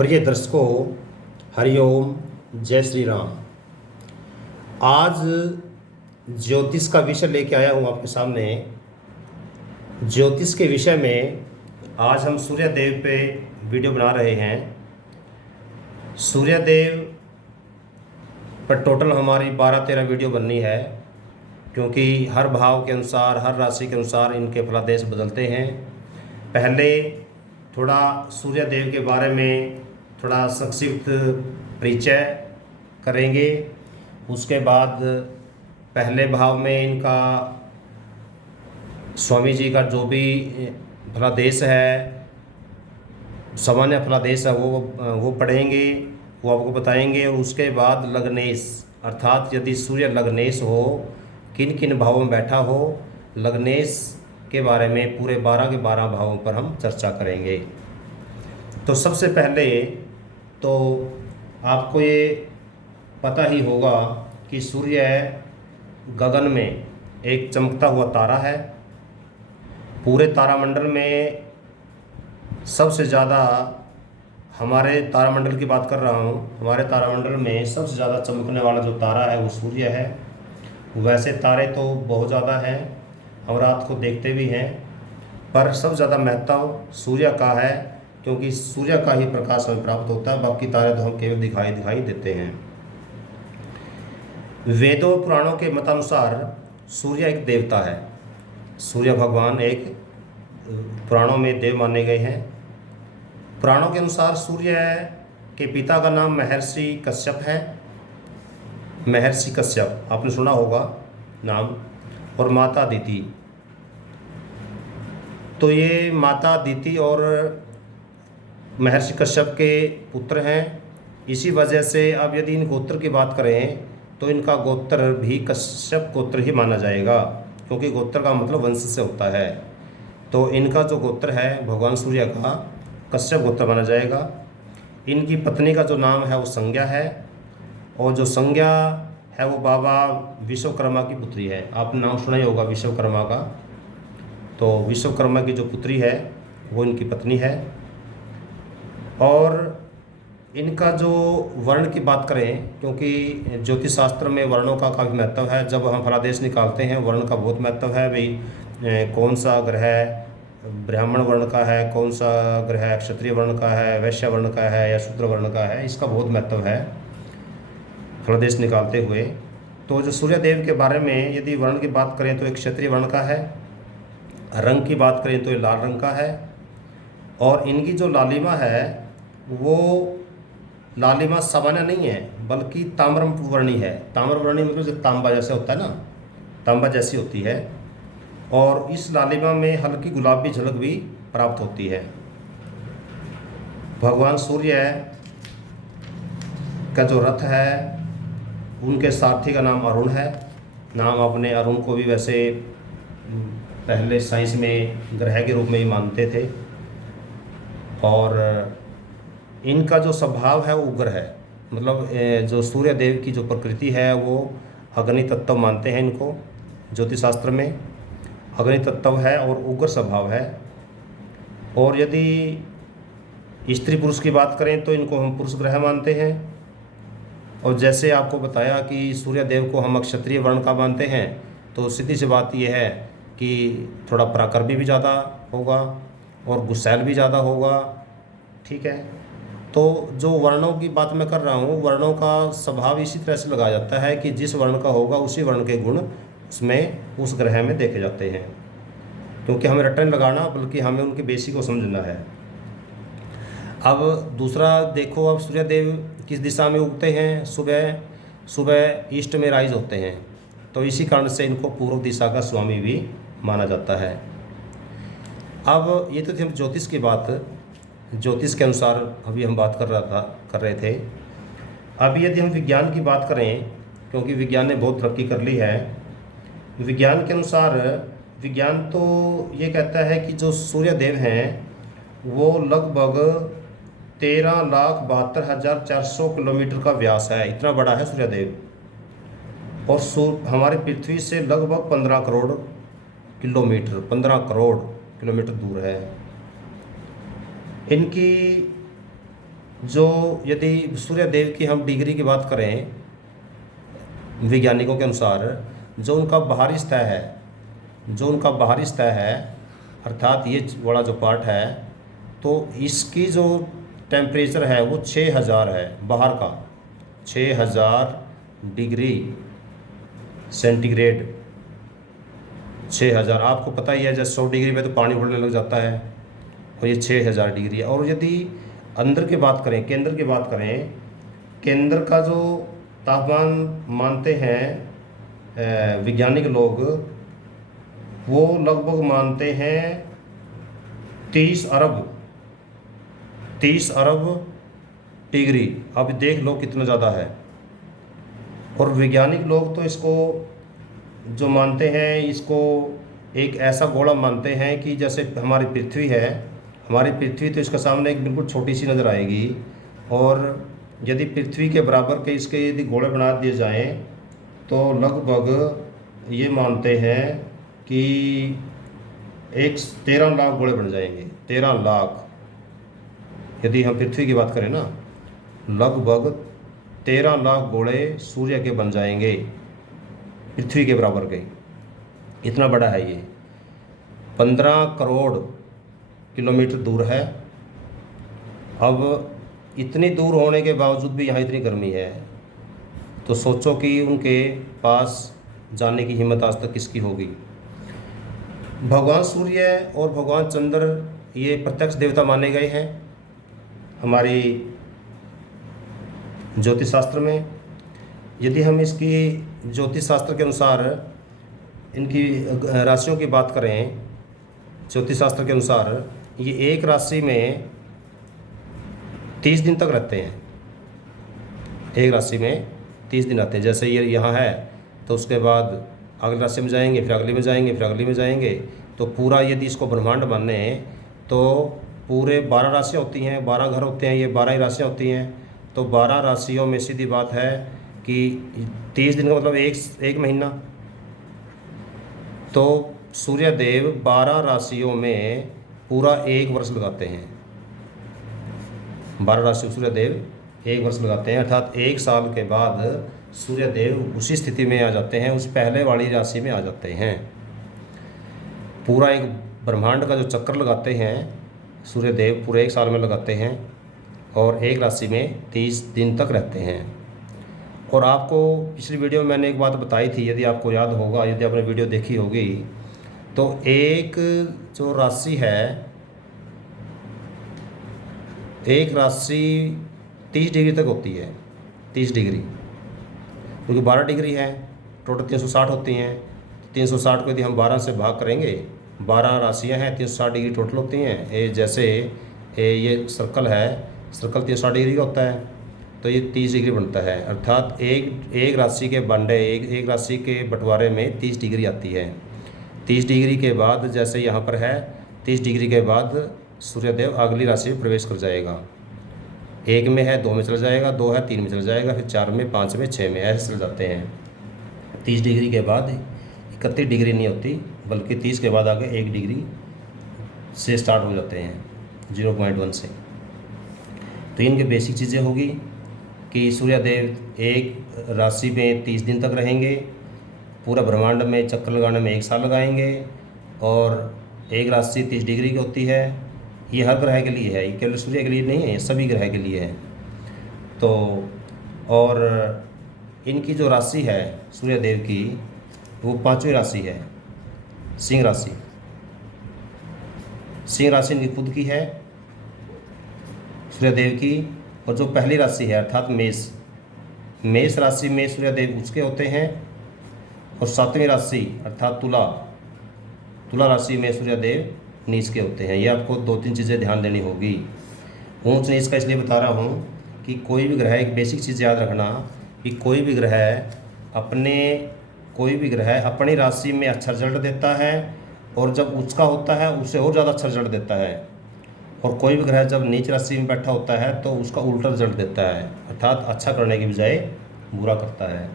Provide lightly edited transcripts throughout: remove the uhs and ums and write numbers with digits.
प्रिय दर्शकों, हरिओम, जय श्री राम। आज ज्योतिष का विषय लेके आया हूँ आपके सामने। ज्योतिष के विषय में आज हम सूर्य देव पे वीडियो बना रहे हैं। सूर्य देव पर टोटल हमारी 12-13 वीडियो बननी है, क्योंकि हर भाव के अनुसार, हर राशि के अनुसार इनके फलादेश बदलते हैं। पहले थोड़ा सूर्य देव के बारे में थोड़ा संक्षिप्त परिचय करेंगे। उसके बाद पहले भाव में इनका स्वामी जी का जो भी फलादेश है, सामान्य फलादेश है, वो पढ़ेंगे, वो आपको बताएंगे। और उसके बाद लग्नेश, अर्थात यदि सूर्य लग्नेश हो, किन किन भावों में बैठा हो, लग्नेश के बारे में पूरे 12 के 12 भावों पर हम चर्चा करेंगे। तो सबसे पहले तो आपको ये पता ही होगा कि सूर्य गगन में एक चमकता हुआ तारा है। पूरे तारामंडल में सबसे ज़्यादा, हमारे तारामंडल की बात कर रहा हूँ, हमारे तारामंडल में सबसे ज़्यादा चमकने वाला जो तारा है वो सूर्य है। वैसे तारे तो बहुत ज़्यादा हैं, हम रात को देखते भी हैं, पर सबसे ज़्यादा महत्व सूर्य का है, क्योंकि सूर्य का ही प्रकाश हमें प्राप्त होता है। बाकी तारे तो हम केवल दिखाई देते हैं। वेदों पुराणों के मतानुसार सूर्य एक देवता है। सूर्य भगवान एक पुराणों में देव माने गए हैं। पुराणों के अनुसार सूर्य के पिता का नाम महर्षि कश्यप है। महर्षि कश्यप आपने सुना होगा नाम। और माता अदिति। तो ये माता अदिति और महर्षि कश्यप के पुत्र हैं। इसी वजह से अब यदि इन गोत्र की बात करें तो इनका गोत्र भी कश्यप गोत्र ही माना जाएगा, क्योंकि गोत्र का मतलब वंश से होता है। तो इनका जो गोत्र है भगवान सूर्य का, कश्यप गोत्र माना जाएगा। इनकी पत्नी का जो नाम है वो संज्ञा है, और जो संज्ञा है वो बाबा विश्वकर्मा की पुत्री है। आपने नाम सुना ही होगा विश्वकर्मा का। तो विश्वकर्मा की जो पुत्री है वो इनकी पत्नी है। और इनका जो वर्ण की बात करें, क्योंकि ज्योतिष शास्त्र में वर्णों का काफ़ी महत्व है। जब हम फलादेश निकालते हैं वर्ण का बहुत महत्व है। भाई कौन सा ग्रह ब्राह्मण वर्ण का है, कौन सा ग्रह क्षत्रिय वर्ण का है, वैश्य वर्ण का है या शूद्र वर्ण का है, इसका बहुत महत्व है फलादेश निकालते हुए। तो जो सूर्य देव के बारे में यदि वर्ण की बात करें तो एक क्षत्रिय वर्ण का है। रंग की बात करें तो ये लाल रंग का है। और इनकी जो लालिमा है वो लालिमा सामान्य नहीं है, बल्कि ताम्रवर्णी है। ताम्रवर्णी मतलब जो तांबा जैसा होता है ना, तांबा जैसी होती है। और इस लालिमा में हल्की गुलाबी झलक भी प्राप्त होती है। भगवान सूर्य का जो रथ है, उनके सारथी का नाम अरुण है। नाम अपने अरुण को भी वैसे पहले साइंस में ग्रह के रूप में ही मानते थे। और इनका जो स्वभाव है वो उग्र है। मतलब जो सूर्य देव की जो प्रकृति है वो अग्नि तत्व मानते हैं इनको। ज्योतिष शास्त्र में अग्नि तत्व है और उग्र स्वभाव है। और यदि स्त्री पुरुष की बात करें तो इनको हम पुरुष ग्रह मानते हैं। और जैसे आपको बताया कि सूर्य देव को हम क्षत्रिय वर्ण का मानते हैं, तो सीधी सी बात यह है कि थोड़ा पराक्रमी भी ज़्यादा होगा और गुस्सैल भी ज़्यादा होगा। ठीक है। तो जो वर्णों की बात मैं कर रहा हूँ, वर्णों का स्वभाव इसी तरह से लगाया जाता है कि जिस वर्ण का होगा उसी वर्ण के गुण उसमें उस ग्रह में देखे जाते हैं। क्योंकि हमें रटन लगाना, बल्कि हमें उनके बेसिक को समझना है। अब दूसरा देखो, अब सूर्य देव किस दिशा में उगते हैं? सुबह सुबह ईस्ट में राइज होते हैं। तो इसी कारण से इनको पूर्व दिशा का स्वामी भी माना जाता है। अब ये तो थी हम ज्योतिष की बात, ज्योतिष के अनुसार अभी हम बात कर रहे थे। अभी यदि हम विज्ञान की बात करें, क्योंकि विज्ञान ने बहुत तरक्की कर ली है। विज्ञान के अनुसार विज्ञान तो ये कहता है कि जो सूर्य देव हैं वो लगभग 13,72,400 किलोमीटर का व्यास है। इतना बड़ा है सूर्य देव। और हमारे पृथ्वी से लगभग 15 करोड़ किलोमीटर, 15 करोड़ किलोमीटर दूर है। इनकी जो यदि सूर्य देव की हम डिग्री की बात करें वैज्ञानिकों के अनुसार, जो उनका बाहरी सतह है, अर्थात ये वाला जो पार्ट है, तो इसकी जो टेम्परेचर है वो 6000 है, बाहर का 6000 डिग्री सेंटीग्रेड। 6000 आपको पता ही है, जैसे 100 डिग्री पे तो पानी उबलने लग जाता है, और ये 6000 डिग्री है। और यदि अंदर की बात करें, केंद्र की बात करें, केंद्र का जो तापमान मानते हैं वैज्ञानिक लोग, वो लगभग मानते हैं 30 अरब डिग्री। अब देख लो कितना ज़्यादा है। और वैज्ञानिक लोग तो इसको जो मानते हैं, इसको एक ऐसा गोला मानते हैं कि जैसे हमारी पृथ्वी है, हमारी पृथ्वी तो इसके सामने एक बिल्कुल छोटी सी नज़र आएगी, और यदि पृथ्वी के बराबर के इसके यदि गोले बना दिए जाएं तो लगभग ये मानते हैं कि 13 लाख गोले बन जाएंगे। 13 लाख, यदि हम पृथ्वी की बात करें ना, लगभग 13 लाख गोले सूर्य के बन जाएंगे, पृथ्वी के बराबर के। इतना बड़ा है ये, 15 करोड़ किलोमीटर दूर है। अब इतनी दूर होने के बावजूद भी यहाँ इतनी गर्मी है, तो सोचो कि उनके पास जाने की हिम्मत आज तक किसकी होगी। भगवान सूर्य और भगवान चंद्र ये प्रत्यक्ष देवता माने गए हैं हमारी ज्योतिष शास्त्र में। यदि हम इसकी ज्योतिष शास्त्र के अनुसार इनकी राशियों की बात करें, ज्योतिष शास्त्र के अनुसार ये एक राशि में 30 दिन तक रहते हैं। एक राशि में 30 दिन रहते हैं। जैसे ये यहाँ है, तो उसके बाद अगली राशि में जाएंगे, फिर अगली में जाएंगे, फिर अगली में जाएंगे। तो पूरा यदि इसको ब्रह्मांड माने तो पूरे 12 राशियाँ होती हैं, 12 घर होते हैं, ये 12 ही राशियाँ होती हैं। तो 12 राशियों में सीधी बात है कि 30 दिन का मतलब एक महीना। तो सूर्य देव 12 राशियों में पूरा 1 वर्ष लगाते हैं। 12 राशियों सूर्य देव 1 वर्ष लगाते हैं, अर्थात 1 साल के बाद सूर्य देव उसी स्थिति में आ जाते हैं, उस पहले वाली राशि में आ जाते हैं। पूरा एक ब्रह्मांड का जो चक्कर लगाते हैं सूर्य देव, पूरे 1 साल में लगाते हैं, और एक राशि में 30 दिन तक रहते हैं। और आपको पिछली वीडियो में मैंने एक बात बताई थी, यदि आपको याद होगा, यदि आपने वीडियो देखी होगी, तो एक जो राशि है, एक राशि 30 डिग्री तक होती है। 30 डिग्री, क्योंकि 12 डिग्री है, टोटल 360 होती हैं। 360 को यदि हम 12 से भाग करेंगे, 12 राशियां हैं, 360 डिग्री टोटल होती हैं। ये जैसे ये सर्कल है, सर्कल 360 डिग्री का होता है, तो ये 30 डिग्री बनता है। अर्थात एक राशि के बांडे, एक राशि के बंटवारे में 30 डिग्री आती है। 30 डिग्री के बाद जैसे यहाँ पर है, 30 डिग्री के बाद सूर्यदेव अगली राशि में प्रवेश कर जाएगा। 1 में है, 2 में चला जाएगा, 2 है, 3 में चला जाएगा, फिर 4 में, 5 में, 6 में, ऐसे चल जाते हैं। 30 डिग्री के बाद 31 डिग्री नहीं होती, बल्कि 30 के बाद आगे 1 डिग्री से स्टार्ट हो जाते हैं, 0.1 से। तो इनके बेसिक चीज़ें होगी कि सूर्यदेव एक राशि में 30 दिन तक रहेंगे, पूरा ब्रह्मांड में चक्कर लगाने में 1 साल लगाएंगे, और एक राशि 30 डिग्री की होती है। ये हर ग्रह के लिए है, ये केवल सूर्य के लिए नहीं है, ये सभी ग्रह के लिए है। तो और इनकी जो राशि है सूर्यदेव की, वो 5वीं राशि है, सिंह राशि। सिंह राशि इनकी खुद की है सूर्यदेव की। और जो पहली राशि है अर्थात मेष राशि में सूर्यदेव उसके होते हैं, और 7वीं राशि अर्थात तुला राशि में सूर्यदेव नीच के होते हैं। ये आपको 2-3 चीज़ें ध्यान देनी होगी। ऊंच नीच का इसलिए बता रहा हूँ कि कोई भी ग्रह, एक बेसिक चीज़ याद रखना कि कोई भी ग्रह अपनी राशि में अच्छा रिजल्ट देता है, और जब उसका होता है उससे और ज़्यादा अच्छा रिजल्ट देता है। और कोई भी ग्रह जब नीच राशि में बैठा होता है तो उसका उल्टा रिजल्ट देता है, अर्थात अच्छा करने की बजाय बुरा करता है।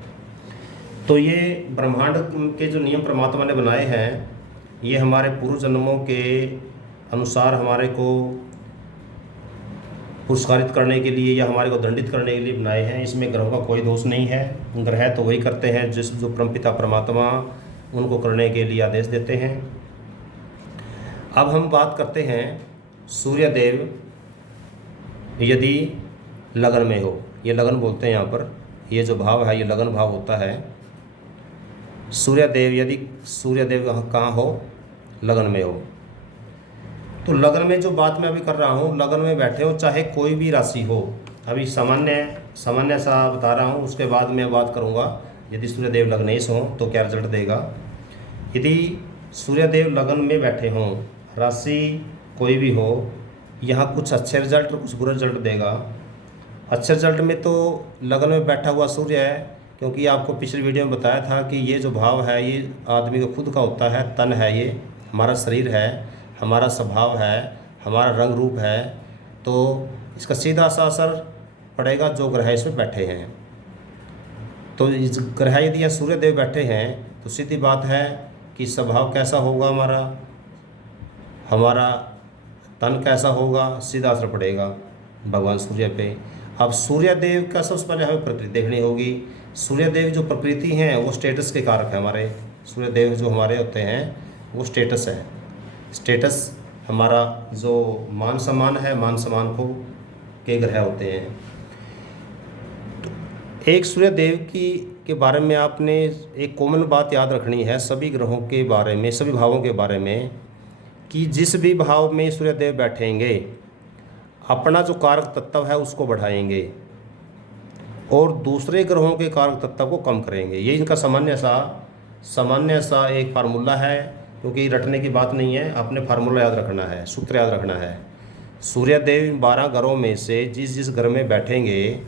तो ये ब्रह्मांड के जो नियम परमात्मा ने बनाए हैं, ये हमारे पूर्व जन्मों के अनुसार हमारे को पुरस्कारित करने के लिए या हमारे को दंडित करने के लिए बनाए हैं। इसमें ग्रहों का कोई दोष नहीं है। ग्रह तो वही करते हैं जो परमपिता परमात्मा उनको करने के लिए आदेश देते हैं। अब हम बात करते हैं सूर्य देव यदि लगन में हो, ये लगन बोलते हैं यहाँ पर, ये जो भाव है ये लगन भाव होता है। सूर्यदेव यदि सूर्यदेव कहाँ हो, लगन में हो, तो लगन में जो बात मैं अभी कर रहा हूँ, लगन में बैठे हो चाहे कोई भी राशि हो, अभी सामान्य सा बता रहा हूँ, उसके बाद मैं बात करूँगा यदि सूर्यदेव लग्नेश हो तो क्या रिजल्ट देगा। यदि सूर्यदेव लगन में बैठे हों, राशि कोई भी हो, यहाँ कुछ अच्छे रिजल्ट और कुछ बुरे रिजल्ट देगा। अच्छे रिजल्ट में तो लगन में बैठा हुआ सूर्य है, क्योंकि आपको पिछली वीडियो में बताया था कि ये जो भाव है ये आदमी का खुद का होता है, तन है, ये हमारा शरीर है, हमारा स्वभाव है, हमारा रंग रूप है, तो इसका सीधा सा असर पड़ेगा जो ग्रह इसमें बैठे हैं। तो इस ग्रह यदि यहाँ सूर्यदेव बैठे हैं तो सीधी बात है कि स्वभाव कैसा होगा, हमारा तन कैसा होगा, सीधा असर पड़ेगा भगवान सूर्य पे। अब सूर्यदेव का सबसे पहले हमें प्रकृति देखनी होगी। सूर्यदेव जो प्रकृति हैं वो स्टेटस के कारक है। हमारे सूर्यदेव जो हमारे होते हैं वो स्टेटस है। स्टेटस हमारा जो मान सम्मान है, मान सम्मान को के ग्रह होते हैं। तो एक सूर्यदेव के बारे में आपने एक कॉमन बात याद रखनी है सभी ग्रहों के बारे में, सभी भावों के बारे में, कि जिस भी भाव में सूर्यदेव बैठेंगे अपना जो कारक तत्व है उसको बढ़ाएंगे और दूसरे ग्रहों के कारक तत्व को कम करेंगे। ये इनका सामान्य सा एक फार्मूला है, क्योंकि रटने की बात नहीं है, आपने फार्मूला याद रखना है, सूत्र याद रखना है। सूर्यदेव 12 ग्रहों में से जिस ग्रह में बैठेंगे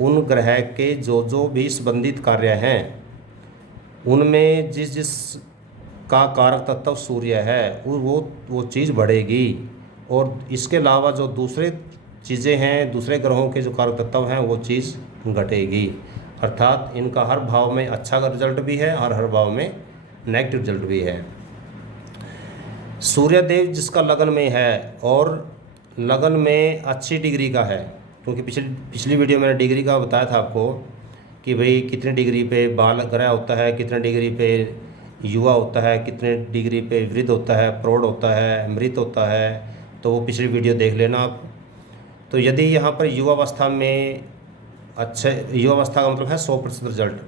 उन ग्रह के जो भी संबंधित कार्य हैं उनमें जिस का कारक तत्व सूर्य है वो चीज़ बढ़ेगी, और इसके अलावा जो दूसरे चीज़ें हैं, दूसरे ग्रहों के जो कारक तत्व हैं वो चीज़ घटेगी। अर्थात इनका हर भाव में अच्छा रिजल्ट भी है और हर भाव में नेगेटिव रिजल्ट भी है। सूर्यदेव जिसका लगन में है और लगन में अच्छी डिग्री का है, क्योंकि पिछली वीडियो मैंने डिग्री का बताया था आपको कि भाई कितने डिग्री पे बाल ग्रह होता है, कितने डिग्री पे युवा होता है, कितने डिग्री पे वृद्ध होता है, प्रौढ़ होता है, मृत होता है, तो वो पिछली वीडियो देख लेना आप। तो यदि यहाँ पर युवावस्था में अच्छे, युवावस्था का मतलब है 100% रिजल्ट,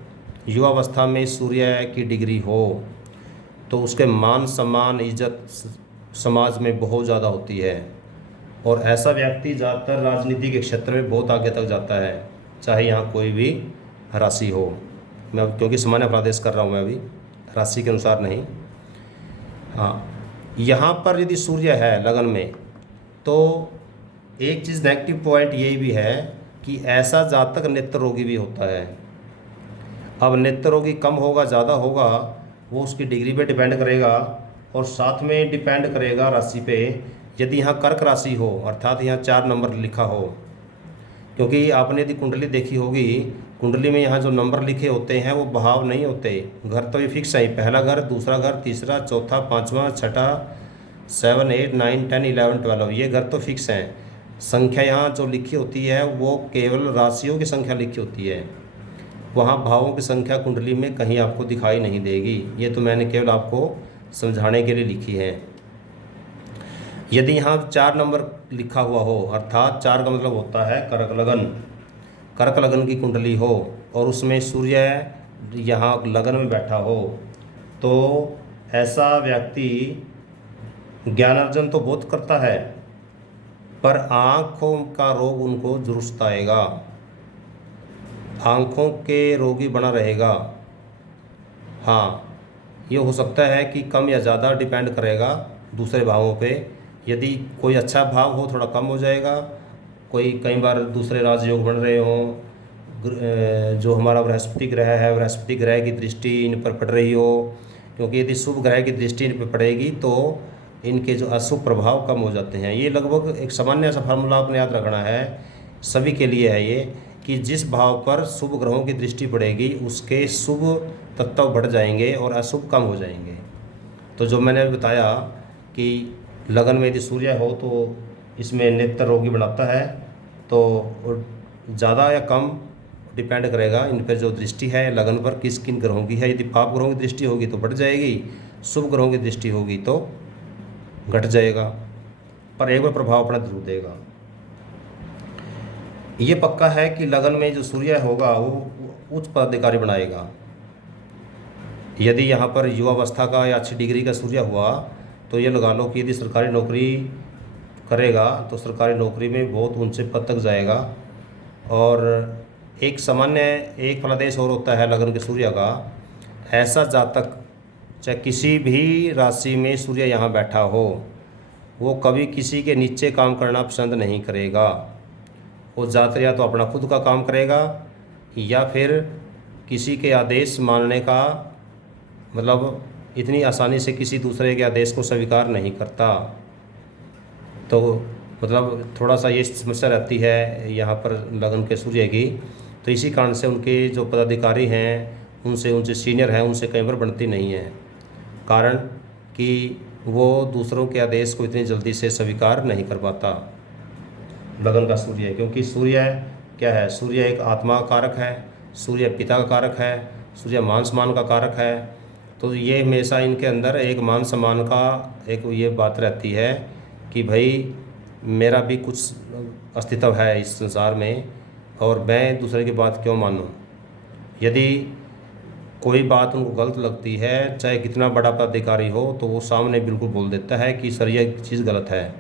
युवावस्था में सूर्य की डिग्री हो तो उसके मान सम्मान इज्जत समाज में बहुत ज़्यादा होती है, और ऐसा व्यक्ति ज़्यादातर राजनीति के क्षेत्र में बहुत आगे तक जाता है, चाहे यहाँ कोई भी राशि हो। मैं क्योंकि सामान्य प्रादेश कर रहा हूँ मैं अभी, राशि के अनुसार नहीं। हाँ, यहाँ पर यदि सूर्य है लगन में तो एक चीज़ नेगेटिव पॉइंट यही भी है कि ऐसा जातक नेत्र रोगी भी होता है। अब नेत्र रोगी कम होगा ज़्यादा होगा वो उसकी डिग्री पे डिपेंड करेगा, और साथ में डिपेंड करेगा राशि पे। यदि यहाँ कर्क राशि हो अर्थात यहाँ 4 नंबर लिखा हो, क्योंकि आपने यदि कुंडली देखी होगी, कुंडली में यहाँ जो नंबर लिखे होते हैं वो भाव नहीं होते, घर तो ये फिक्स है, पहला घर, दूसरा घर, तीसरा, चौथा, पाँचवा, छठा, 7, 8, 9, 10, 11, 12, ये घर तो फिक्स हैं। संख्या यहाँ जो लिखी होती है वो केवल राशियों की संख्या लिखी होती है, वहाँ भावों की संख्या कुंडली में कहीं आपको दिखाई नहीं देगी। ये तो मैंने केवल आपको समझाने के लिए लिखी है। यदि यहाँ 4 नंबर लिखा हुआ हो अर्थात 4 का मतलब होता है कर्क लगन की कुंडली हो और उसमें सूर्य यहाँ लगन में बैठा हो, तो ऐसा व्यक्ति ज्ञानार्जन तो बहुत करता है पर आँखों का रोग उनको जरूर आएगा, आँखों के रोगी बना रहेगा। हाँ, ये हो सकता है कि कम या ज़्यादा डिपेंड करेगा दूसरे भावों पे। यदि कोई अच्छा भाव हो थोड़ा कम हो जाएगा, कोई कई बार दूसरे राजयोग बन रहे हों, जो हमारा बृहस्पति ग्रह है, बृहस्पति ग्रह की दृष्टि इन पर पड़ रही हो, क्योंकि यदि शुभ ग्रह की दृष्टि इन पर पड़ेगी तो इनके जो अशुभ प्रभाव कम हो जाते हैं। ये लगभग एक सामान्य सा फार्मूला आपने याद रखना है, सभी के लिए है ये, कि जिस भाव पर शुभ ग्रहों की दृष्टि पड़ेगी उसके शुभ तत्व बढ़ जाएंगे और अशुभ कम हो जाएंगे। तो जो मैंने बताया कि लगन में यदि सूर्य हो तो इसमें नेत्र रोगी बनाता है, तो ज़्यादा या कम डिपेंड करेगा इन पर जो दृष्टि है लगन पर किस किन ग्रहों की है। यदि पाप ग्रहों की दृष्टि होगी तो बढ़ जाएगी, शुभ ग्रहों की दृष्टि होगी तो घट जाएगा, पर एक बार प्रभाव अपना जरूर देगा। ये पक्का है कि लगन में जो सूर्य होगा वो उच्च पदाधिकारी बनाएगा। यदि यहाँ पर युवावस्था का या अच्छी डिग्री का सूर्य हुआ तो ये लगा लो कि यदि सरकारी नौकरी करेगा तो सरकारी नौकरी में बहुत ऊंचे पद तक जाएगा। और एक सामान्य एक फलादेश और होता है लगन के सूर्य का, ऐसा जातक चाहे किसी भी राशि में सूर्य यहाँ बैठा हो वो कभी किसी के नीचे काम करना पसंद नहीं करेगा। वो ज़्यादातर या तो अपना खुद का काम करेगा या फिर किसी के आदेश मानने का मतलब इतनी आसानी से किसी दूसरे के आदेश को स्वीकार नहीं करता। तो मतलब थोड़ा सा ये समस्या रहती है यहाँ पर लगन के सूर्य की। तो इसी कारण से उनके जो पदाधिकारी हैं उनसे सीनियर हैं उनसे कई बार बनती नहीं है, कारण कि वो दूसरों के आदेश को इतनी जल्दी से स्वीकार नहीं कर पाता लगन का सूर्य। क्योंकि सूर्य क्या है, सूर्य एक आत्मा का कारक है, सूर्य पिता का कारक है, सूर्य मान सम्मान का कारक है। तो ये हमेशा इनके अंदर एक मान सम्मान का एक ये बात रहती है कि भाई मेरा भी कुछ अस्तित्व है इस संसार में और मैं दूसरे की बात क्यों मानूं। यदि कोई बात उनको गलत लगती है, चाहे कितना बड़ा पदाधिकारी हो, तो वो सामने बिल्कुल बोल देता है कि सर ये चीज़ गलत है।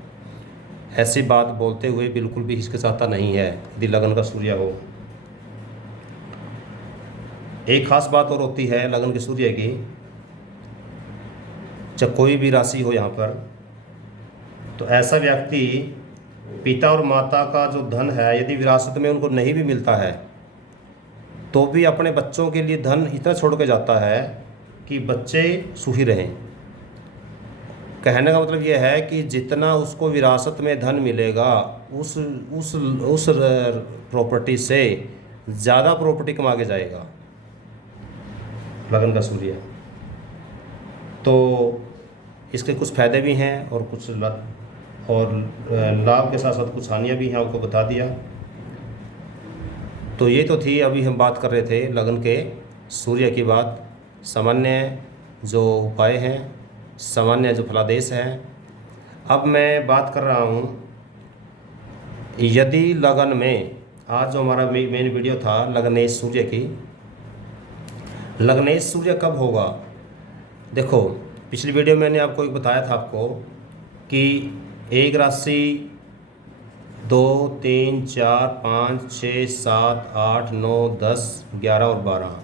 ऐसी बात बोलते हुए बिल्कुल भी हिचकिचाता नहीं है यदि लगन का सूर्य हो। एक खास बात और होती है लगन के सूर्य की, जब कोई भी राशि हो यहाँ पर, तो ऐसा व्यक्ति पिता और माता का जो धन है यदि विरासत में उनको नहीं भी मिलता है तो भी अपने बच्चों के लिए धन इतना छोड़ के जाता है कि बच्चे सुखी रहें। कहने का मतलब यह है कि जितना उसको विरासत में धन मिलेगा उस प्रॉपर्टी से ज़्यादा प्रॉपर्टी कमा के जाएगा लगन का सूर्य। तो इसके कुछ फ़ायदे भी हैं और कुछ लाभ के साथ साथ कुछ हानियाँ भी हैं, आपको बता दिया। तो ये तो थी, अभी हम बात कर रहे थे लगन के सूर्य की बात, सामान्य जो उपाय हैं, सामान्य जो फलादेश हैं। अब मैं बात कर रहा हूँ यदि लगन में, आज जो हमारा मेन वीडियो था लगनेश सूर्य की, लगनेश सूर्य कब होगा। देखो पिछली वीडियो में मैंने आपको एक बताया था आपको कि एक राशि 2, 3, 4, 5, 6, 7, 8, 9, 10, 11 और 12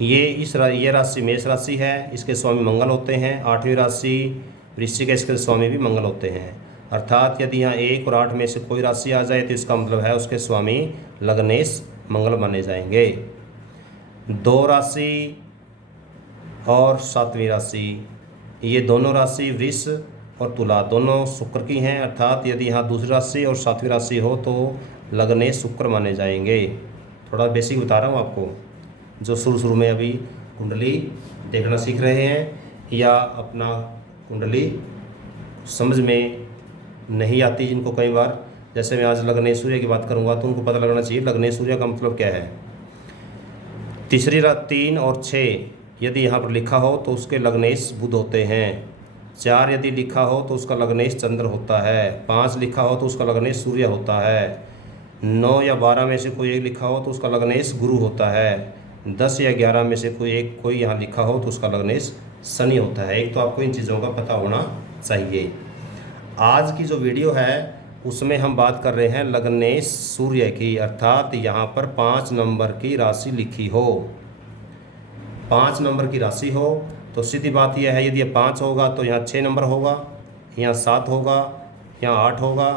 ये राशि मेष राशि है, इसके स्वामी मंगल होते हैं। 8वीं राशि वृश्चिक है, इसके स्वामी भी मंगल होते हैं। अर्थात यदि यहाँ 1 और 8 में से कोई राशि आ जाए तो इसका मतलब है उसके स्वामी लगनेश मंगल माने जाएंगे। 2 राशि और 7वीं राशि, ये दोनों राशि वृष और तुला दोनों शुक्र की हैं। अर्थात यदि यहाँ दूसरी राशि और 7वीं राशि हो तो लगनेश शुक्र माने जाएंगे। थोड़ा बेसिक बता रहा हूँ आपको, जो शुरू में अभी कुंडली देखना सीख रहे हैं या अपना कुंडली समझ में नहीं आती जिनको कई बार, जैसे मैं आज लगनेश सूर्य की बात करूँगा तो उनको पता लगना चाहिए लगनेश सूर्य का मतलब क्या है। 3 और 6 यदि यहाँ पर लिखा हो तो उसके लगनेश बुध होते हैं। 4 यदि लिखा हो तो उसका लगनेश चंद्र होता है। 5 लिखा हो तो उसका लगनेश सूर्य होता है। 9 या 12 में से कोई एक लिखा हो तो उसका लगनेश गुरु होता है। 10 या 11 में से कोई यहाँ लिखा हो तो उसका लगनेश शनि होता है। एक तो आपको इन चीज़ों का पता होना चाहिए। आज की जो वीडियो है उसमें हम बात कर रहे हैं लगनेश सूर्य की, अर्थात यहाँ पर 5 नंबर की राशि लिखी हो। 5 नंबर की राशि हो तो सीधी बात यह है, यदि ये 5 होगा तो यहाँ 6 नंबर होगा, यहाँ 7 होगा, यहाँ 8 होगा,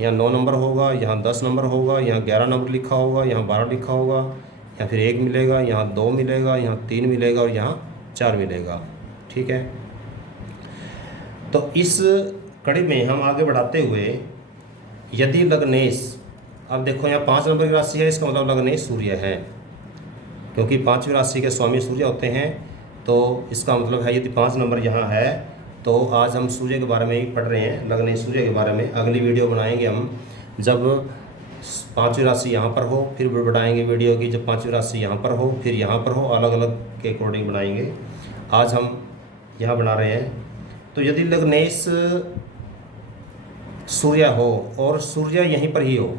यहाँ 9 नंबर होगा, यहाँ 10 नंबर होगा, यहाँ 11 नंबर लिखा होगा, यहाँ 12 लिखा होगा, यहाँ फिर 1 मिलेगा, यहाँ 2 मिलेगा, यहाँ 3 मिलेगा और यहाँ 4 मिलेगा। ठीक है, तो इस कड़ी में हम आगे बढ़ाते हुए यदि लगनेश, अब देखो यहाँ 5 नंबर की राशि है, इसका मतलब लगनेश सूर्य है, क्योंकि 5वीं राशि के स्वामी सूर्य होते हैं। तो इसका मतलब है यदि 5 नंबर यहाँ है तो आज हम सूर्य के बारे में ही पढ़ रहे हैं, लगनेश सूर्य के बारे में। अगली वीडियो बनाएंगे हम जब पाँचवीं राशि यहाँ पर हो, फिर बढ़ाएंगे वीडियो की जब पाँचवीं राशि यहाँ पर हो, फिर यहाँ पर हो, अलग अलग के अकॉर्डिंग बनाएंगे। आज हम यहाँ बना रहे हैं। तो यदि लग्नेश सूर्य हो और सूर्य यहीं पर ही हो,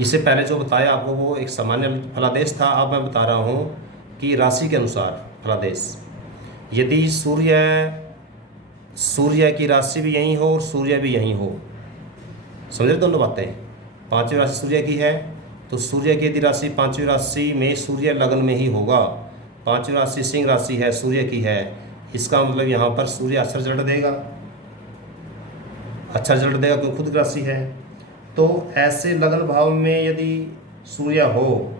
इससे पहले जो बताया आपको वो एक सामान्य फलादेश था। अब मैं बता रहा हूँ कि राशि के अनुसार फलादेश। यदि सूर्य की राशि भी यहीं हो और सूर्य भी यहीं हो, समझ दोनों बातें। पांचवी राशि सूर्य की है तो सूर्य की यदि राशि पांचवी राशि में सूर्य लग्न में ही होगा, पांचवी राशि सिंह राशि है, सूर्य की है, इसका मतलब यहाँ पर सूर्य अच्छा रिजल्ट देगा, अच्छा रिजल्ट देगा क्योंकि खुद की राशि है। तो ऐसे लग्न भाव में यदि सूर्य हो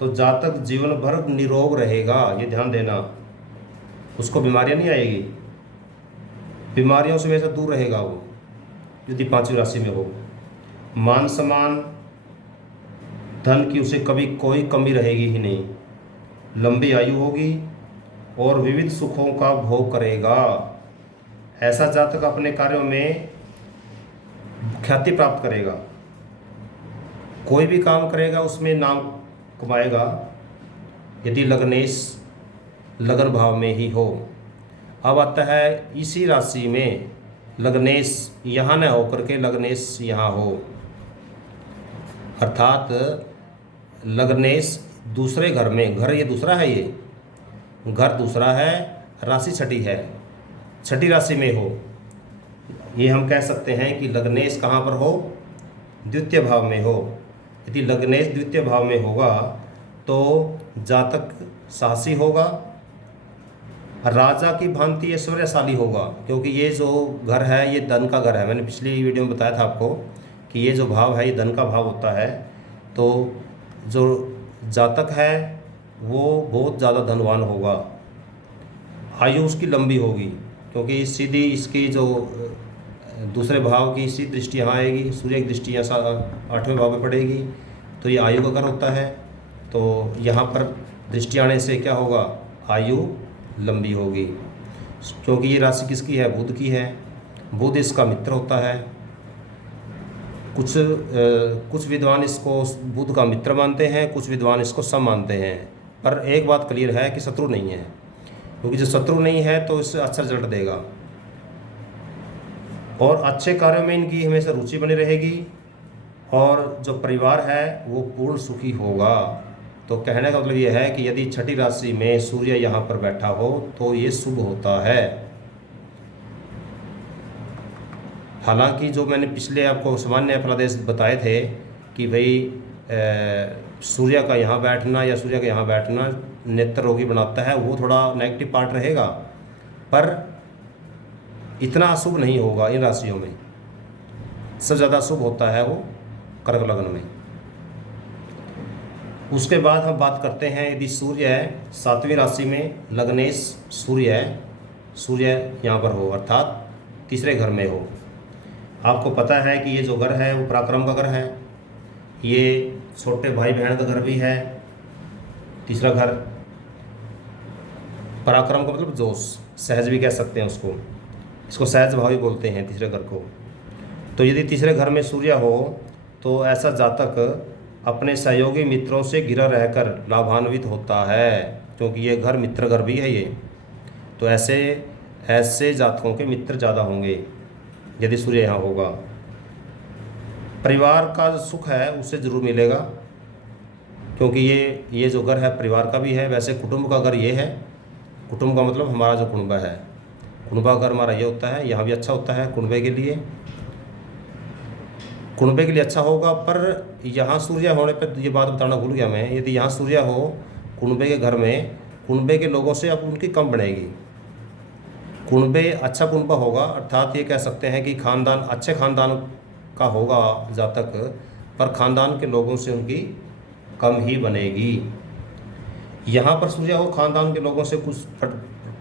तो जातक जीवन भर निरोग रहेगा, ये ध्यान देना। उसको बीमारियां नहीं आएगी, बीमारियों से वैसे दूर रहेगा वो यदि पांचवी राशि में हो। मान सम्मान धन की उसे कभी कोई कमी रहेगी ही नहीं, लंबी आयु होगी और विविध सुखों का भोग करेगा। ऐसा जातक अपने कार्यों में ख्याति प्राप्त करेगा, कोई भी काम करेगा उसमें नाम कमाएगा यदि लग्नेश लग्न भाव में ही हो। अब आता है इसी राशि में लग्नेश यहाँ न होकर के लग्नेश यहाँ हो, अर्थात लग्नेश दूसरे घर में, घर ये दूसरा है, ये घर दूसरा है, राशि छठी है, छठी राशि में हो। ये हम कह सकते हैं कि लग्नेश कहाँ पर हो, द्वितीय भाव में हो। यदि लग्नेश द्वितीय भाव में होगा तो जातक साहसी होगा, राजा की भांति ऐश्वर्यशाली होगा, क्योंकि ये जो घर है ये धन का घर है। मैंने पिछली वीडियो में बताया था आपको कि ये जो भाव है ये धन का भाव होता है। तो जो जातक है वो बहुत ज़्यादा धनवान होगा, आयु उसकी लंबी होगी, क्योंकि सीधी इसकी जो दूसरे भाव की इसी दृष्टि यहाँ आएगी, सूर्य की दृष्टि यहाँ 8वें भाव में पड़ेगी, तो ये आयु का घर होता है। तो यहाँ पर दृष्टि आने से क्या होगा, आयु लंबी होगी, क्योंकि ये राशि किसकी है, बुध की है। बुध इसका मित्र होता है। कुछ विद्वान इसको बुध का मित्र मानते हैं, कुछ विद्वान इसको सम मानते हैं। पर एक बात क्लियर है कि शत्रु नहीं है, क्योंकि जो शत्रु नहीं है तो इससे अच्छा रिजल्ट देगा और अच्छे कार्यों में इनकी हमेशा रुचि बनी रहेगी और जो परिवार है वो पूर्ण सुखी होगा। तो कहने का मतलब ये है कि यदि छठी राशि में सूर्य यहाँ पर बैठा हो तो ये शुभ होता है। हालांकि जो मैंने पिछले आपको सामान्य फलादेश बताए थे कि भाई सूर्य का यहाँ बैठना या सूर्य का यहाँ बैठना नेत्र रोगी बनाता है, वो थोड़ा नेगेटिव पार्ट रहेगा, पर इतना अशुभ नहीं होगा। इन राशियों में सबसे ज़्यादा शुभ होता है वो कर्क लग्न में। उसके बाद हम बात करते हैं यदि सूर्य है 7वीं राशि में, लग्नेश सूर्य है, सूर्य यहाँ पर हो अर्थात तीसरे घर में हो। आपको पता है कि ये जो घर है वो पराक्रम का घर है, ये छोटे भाई बहन का घर भी है। तीसरा घर पराक्रम का मतलब जोश, सहज भी कह सकते हैं उसको, इसको सहज भावी बोलते हैं तीसरे घर को। तो यदि तीसरे घर में सूर्य हो तो ऐसा जातक अपने सहयोगी मित्रों से घिरा रहकर लाभान्वित होता है, क्योंकि ये घर मित्र घर भी है ये। तो ऐसे जातकों के मित्र ज़्यादा होंगे यदि सूर्य यहाँ होगा। परिवार का जो सुख है उससे ज़रूर मिलेगा, क्योंकि ये जो घर है परिवार का भी है। वैसे कुटुंब का घर ये है, कुटुंब का मतलब हमारा जो कुटुंब है, कुनबा घर हमारा ये होता है, यहाँ भी अच्छा होता है कुनबे के लिए, कुनबे के लिए अच्छा होगा। पर यहाँ सूर्य होने पर ये बात बताना भूल गया मैं, यदि यहाँ सूर्य हो कुनबे के घर में, कुनबे के लोगों से अब उनकी कम बनेगी। कुनबे अच्छा कुनबा होगा, अर्थात ये कह सकते हैं कि खानदान अच्छे खानदान का होगा जातक, पर खानदान के लोगों से उनकी कम ही बनेगी। यहाँ पर सूर्य हो खानदान के लोगों से कुछ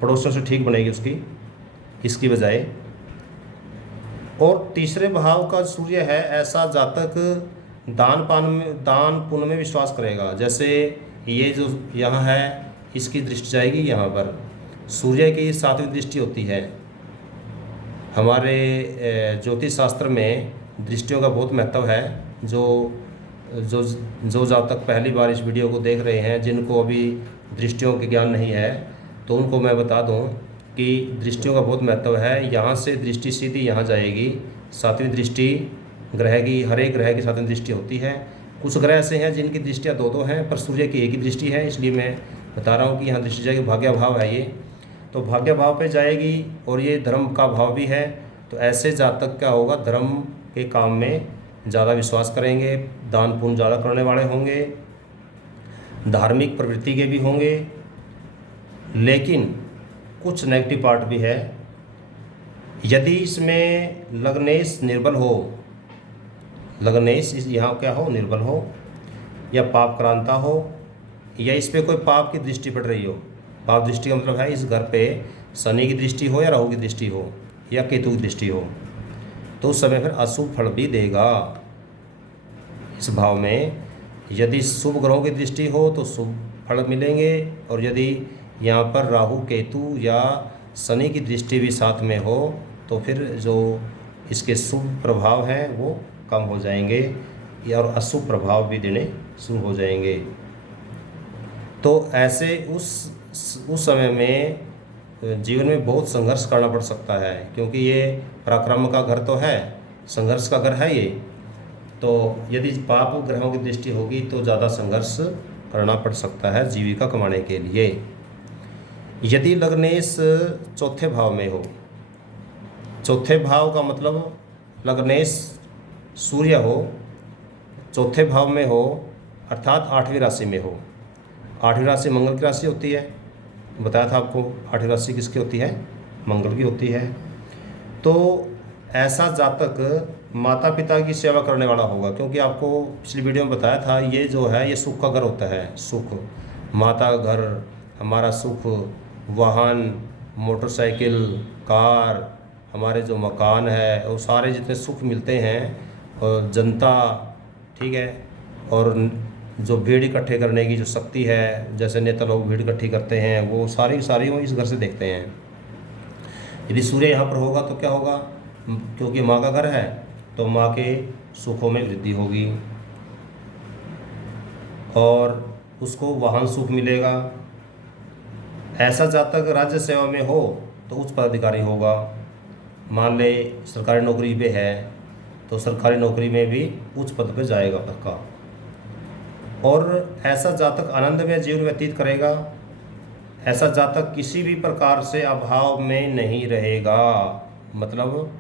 पड़ोसियों से ठीक बनेगी उसकी, इसकी बजाय। और तीसरे भाव का सूर्य है, ऐसा जातक दान पुण्य में विश्वास करेगा। जैसे ये जो यहाँ है इसकी दृष्टि जाएगी यहाँ पर, सूर्य की 7वीं दृष्टि होती है। हमारे ज्योतिष शास्त्र में दृष्टियों का बहुत महत्व है। जो जो जो जब तक पहली बार इस वीडियो को देख रहे हैं, जिनको अभी दृष्टियों के ज्ञान नहीं है, तो उनको मैं बता दूं कि दृष्टियों का बहुत महत्व है। यहाँ से दृष्टि सीधी यहाँ जाएगी, सातवीं दृष्टि ग्रह की, हर एक ग्रह की सातवीं दृष्टि होती है। कुछ ग्रह ऐसे हैं जिनकी दृष्टियाँ दो दो हैं, पर सूर्य की एक ही दृष्टि है, इसलिए मैं बता रहा हूँ कि यहाँ दृष्टि जाएगी। भाग्य भाव है ये, तो भाग्य भाव पे जाएगी, और ये धर्म का भाव भी है। तो ऐसे जातक क्या होगा, धर्म के काम में ज़्यादा विश्वास करेंगे, दान पुण्य ज़्यादा करने वाले होंगे, धार्मिक प्रवृत्ति के भी होंगे। लेकिन कुछ नेगेटिव पार्ट भी है। यदि इसमें लग्नेश निर्बल हो, लग्नेश यहाँ क्या हो, निर्बल हो, या पाप क्रांता हो, या इस पर कोई पाप की दृष्टि पड़ रही हो। पाप दृष्टि का मतलब है इस घर पे शनि की दृष्टि हो, या राहु की दृष्टि हो, या केतु की दृष्टि हो, तो उस समय फिर अशुभ फल भी देगा। इस भाव में यदि शुभ ग्रहों की दृष्टि हो तो शुभ फल मिलेंगे, और यदि यहाँ पर राहु केतु या शनि की दृष्टि भी साथ में हो तो फिर जो इसके शुभ प्रभाव हैं वो कम हो जाएंगे, और अशुभ प्रभाव भी देने शुरू हो जाएंगे। तो ऐसे उस समय में जीवन में बहुत संघर्ष करना पड़ सकता है, क्योंकि ये पराक्रम का घर तो है, संघर्ष का घर है ये। तो यदि पाप ग्रहों की दृष्टि होगी तो ज़्यादा संघर्ष करना पड़ सकता है जीविका कमाने के लिए। यदि लग्नेश चौथे भाव में हो, चौथे भाव का मतलब लग्नेश सूर्य हो, चौथे भाव में हो, अर्थात 8वीं राशि में हो। 8वीं राशि मंगल की राशि होती है, बताया था आपको 8वीं राशि किसकी होती है, मंगल की होती है। तो ऐसा जातक माता पिता की सेवा करने वाला होगा, क्योंकि आपको पिछली वीडियो में बताया था ये जो है ये सुख का घर होता है। सुख, माता का घर, हमारा सुख, वाहन, मोटरसाइकिल, कार, हमारे जो मकान है, वो सारे जितने सुख मिलते हैं, और जनता, ठीक है, और जो भीड़ इकट्ठे करने की जो शक्ति है, जैसे नेता लोग भीड़ इकट्ठी करते हैं, वो सारी वो इस घर से देखते हैं। यदि सूर्य यहाँ पर होगा तो क्या होगा, क्योंकि माँ का घर है तो माँ के सुखों में वृद्धि होगी, और उसको वाहन सुख मिलेगा। ऐसा जातक राज्य सेवा में हो तो उच्च पदाधिकारी होगा। मान ले सरकारी नौकरी पे है तो सरकारी नौकरी में भी उच्च पद पे जाएगा पक्का। और ऐसा जातक आनंदमय जीवन व्यतीत करेगा। ऐसा जातक किसी भी प्रकार से अभाव में नहीं रहेगा, मतलब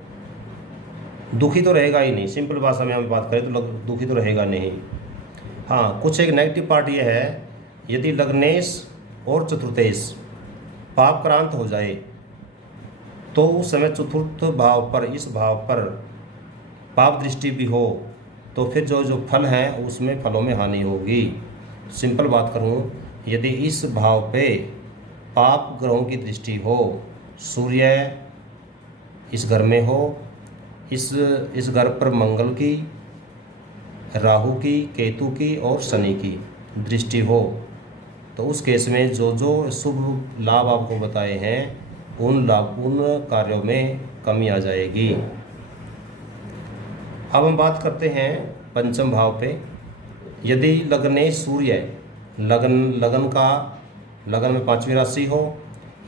दुखी तो रहेगा ही नहीं। सिंपल भाषा में हम बात करें तो दुखी तो रहेगा नहीं। हाँ, कुछ एक नेगेटिव पार्ट ये है, यदि लग्नेश और चतुर्थेश पापक्रांत हो जाए तो उस समय चतुर्थ भाव पर, इस भाव पर पाप दृष्टि भी हो तो फिर जो फल हैं उसमें फलों में हानि होगी। सिंपल बात करूं, यदि इस भाव पे पाप ग्रहों की दृष्टि हो, सूर्य इस घर में हो, इस घर पर मंगल की, राहु की, केतु की और शनि की दृष्टि हो, तो उस केस में जो शुभ लाभ आपको बताए हैं उन कार्यों में कमी आ जाएगी। अब हम बात करते हैं पंचम भाव पे। यदि लग्ने सूर्य, लगन में 5वीं राशि हो,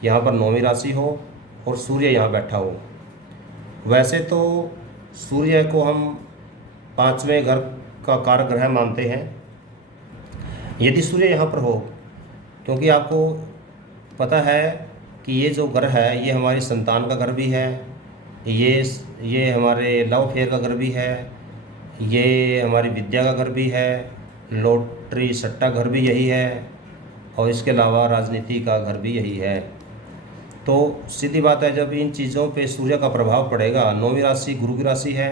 यहाँ पर 9वीं राशि हो, और सूर्य यहाँ बैठा हो। वैसे तो सूर्य को हम 5वें घर का कारक ग्रह मानते हैं। यदि सूर्य यहाँ पर हो, क्योंकि आपको पता है कि ये जो घर है ये हमारी संतान का घर भी है, ये हमारे लव फेयर का घर भी है, ये हमारी विद्या का घर भी है, लॉटरी सट्टा घर भी यही है, और इसके अलावा राजनीति का घर भी यही है। तो सीधी बात है, जब इन चीज़ों पे सूर्य का प्रभाव पड़ेगा, 9वीं राशि गुरु की राशि है,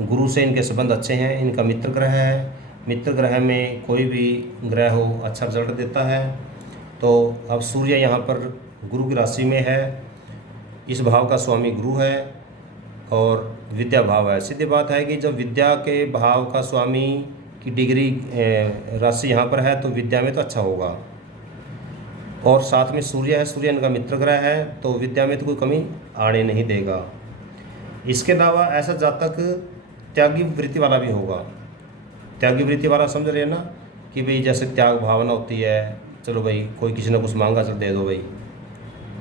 गुरु से इनके संबंध अच्छे हैं, इनका मित्र ग्रह है, मित्र ग्रह में कोई भी ग्रह हो अच्छा रिजल्ट देता है। तो अब सूर्य यहाँ पर गुरु की राशि में है, इस भाव का स्वामी गुरु है और विद्या भाव है। सीधी बात है कि जब विद्या के भाव का स्वामी की डिग्री राशि यहाँ पर है तो विद्या में तो अच्छा होगा, और साथ में सूर्य है, सूर्य इनका मित्र ग्रह है, तो विद्या में तो कोई कमी आने नहीं देगा। इसके अलावा ऐसा जातक त्यागी वृत्ति वाला भी होगा। त्यागी वृत्ति वाला समझ रहे हैं ना, कि भाई जैसे त्याग भावना होती है, चलो भाई कोई किसी ने कुछ मांगा, चल दे दो भाई,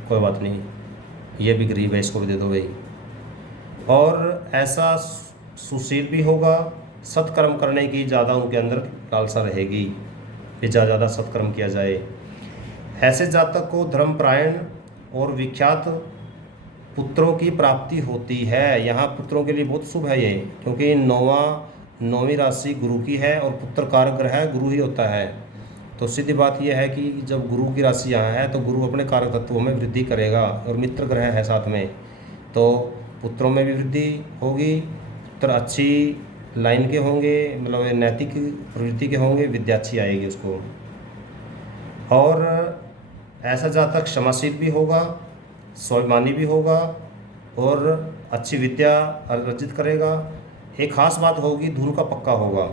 कोई बात नहीं, ये भी गरीब है, इसको भी दे दो भाई। और ऐसा सुशील भी होगा, सत्कर्म करने की ज़्यादा उनके अंदर लालसा रहेगी कि ज़्यादा सत्कर्म किया जाए। ऐसे जातक को धर्मपरायण और विख्यात पुत्रों की प्राप्ति होती है। यहाँ पुत्रों के लिए बहुत शुभ है ये, क्योंकि नौवीं राशि गुरु की है और पुत्र कारक ग्रह गुरु ही होता है। तो सीधी बात यह है कि जब गुरु की राशि यहाँ है तो गुरु अपने कारक तत्वों में वृद्धि करेगा, और मित्र ग्रह है साथ में, तो पुत्रों में भी वृद्धि होगी। पुत्र अच्छी लाइन के होंगे, मतलब नैतिक प्रवृत्ति के होंगे, विद्या अच्छी आएगी उसको। और ऐसा जातक क्षमाशील भी होगा, स्वाभिमानी भी होगा और अच्छी विद्या अर्जित करेगा। एक खास बात होगी, धुन का पक्का होगा,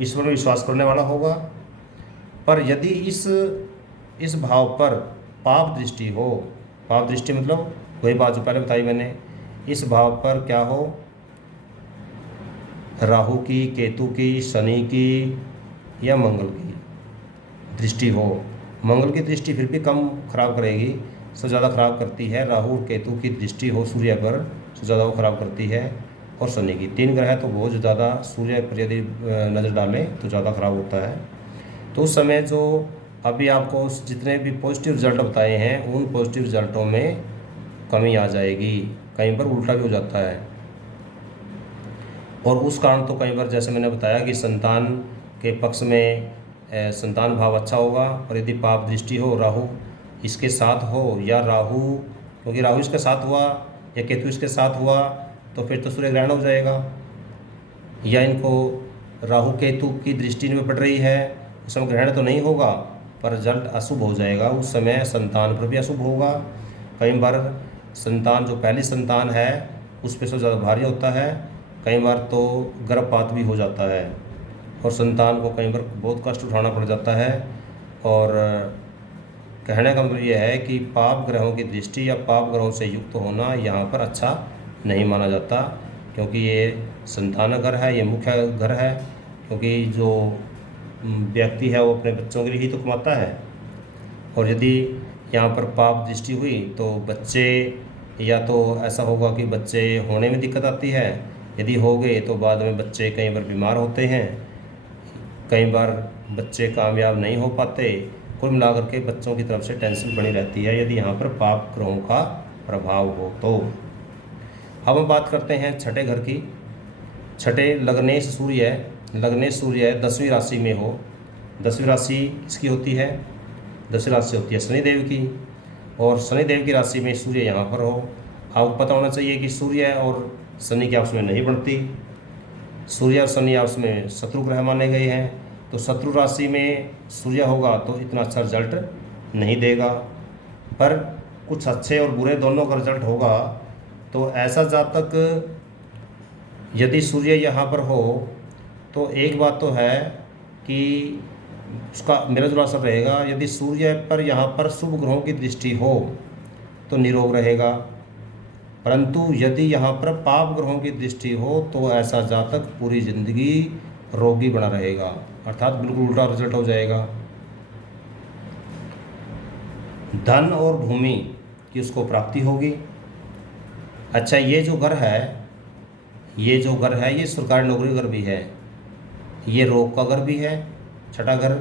ईश्वर में विश्वास करने वाला होगा। पर यदि इस भाव पर पाप दृष्टि हो, पाप दृष्टि मतलब वही बात जो पहले बताई मैंने, इस भाव पर क्या हो, राहु की, केतु की, शनि की या मंगल की दृष्टि हो। मंगल की दृष्टि फिर भी कम खराब करेगी, सबसे ज़्यादा खराब करती है राहु और केतु की दृष्टि हो सूर्य पर, सबसे ज़्यादा वो खराब करती है, और शनि की। 3 ग्रह तो बहुत ज़्यादा सूर्य पर यदि नज़र डालें तो ज़्यादा खराब होता है। तो उस समय जो अभी आपको जितने भी पॉजिटिव रिजल्ट बताए हैं, उन पॉजिटिव रिजल्टों में कमी आ जाएगी, कहीं पर उल्टा भी हो जाता है। और उस कारण तो कई बार जैसे मैंने बताया कि संतान के पक्ष में संतान भाव अच्छा होगा, और यदि पाप दृष्टि हो, राहु इसके साथ हो, या राहु, क्योंकि राहु इसके साथ हुआ या केतु इसके साथ हुआ तो फिर तो सूर्य ग्रहण हो जाएगा, या इनको राहु केतु की दृष्टि में पड़ रही है, उस समय ग्रहण तो नहीं होगा पर रिजल्ट अशुभ हो जाएगा, उस समय संतान पर भी अशुभ होगा। कई बार संतान जो पहली संतान है उस पर सबसे ज़्यादा भारी होता है, कई बार तो गर्भपात भी हो जाता है, और संतान को कई बार बहुत कष्ट उठाना पड़ जाता है। और कहने का मतलब यह है कि पाप ग्रहों की दृष्टि या पाप ग्रहों से युक्त होना यहाँ पर अच्छा नहीं माना जाता, क्योंकि ये संतान घर है, ये मुख्य घर है, क्योंकि जो व्यक्ति है वो अपने बच्चों के लिए ही तो कमाता है। और यदि यहाँ पर पाप दृष्टि हुई तो बच्चे, या तो ऐसा होगा कि बच्चे होने में दिक्कत आती है, यदि हो गए तो बाद में बच्चे कई बार बीमार होते हैं, कई बार बच्चे कामयाब नहीं हो पाते। कुल मिलाकर के बच्चों की तरफ से टेंशन बनी रहती है यदि यहाँ पर पाप ग्रहों का प्रभाव हो तो। अब हम बात करते हैं छठे घर की। छठे लग्नेश सूर्य, लग्नेश सूर्य 10वीं राशि में हो। 10वीं राशि किसकी होती है? 10वीं राशि होती है शनिदेव की, और शनिदेव की राशि में सूर्य यहाँ पर हो। आपको पता होना चाहिए कि सूर्य और शनि की आपस में नहीं बनती, सूर्य और शनि आपस में शत्रु ग्रह माने गए हैं, तो शत्रु राशि में सूर्य होगा तो इतना अच्छा रिजल्ट नहीं देगा, पर कुछ अच्छे और बुरे दोनों का रिजल्ट होगा। तो ऐसा जातक यदि सूर्य यहाँ पर हो तो एक बात तो है कि उसका मेरा जो असर रहेगा, यदि सूर्य पर यहाँ पर शुभ ग्रहों की दृष्टि हो तो निरोग रहेगा, परंतु यदि यहाँ पर पाप ग्रहों की दृष्टि हो तो ऐसा जातक पूरी जिंदगी रोगी बना रहेगा, अर्थात बिल्कुल उल्टा रिजल्ट हो जाएगा। धन और भूमि की उसको प्राप्ति होगी। अच्छा, ये जो घर है, ये जो घर है ये सरकारी नौकरी का घर भी है, ये रोग का घर भी है, छठा घर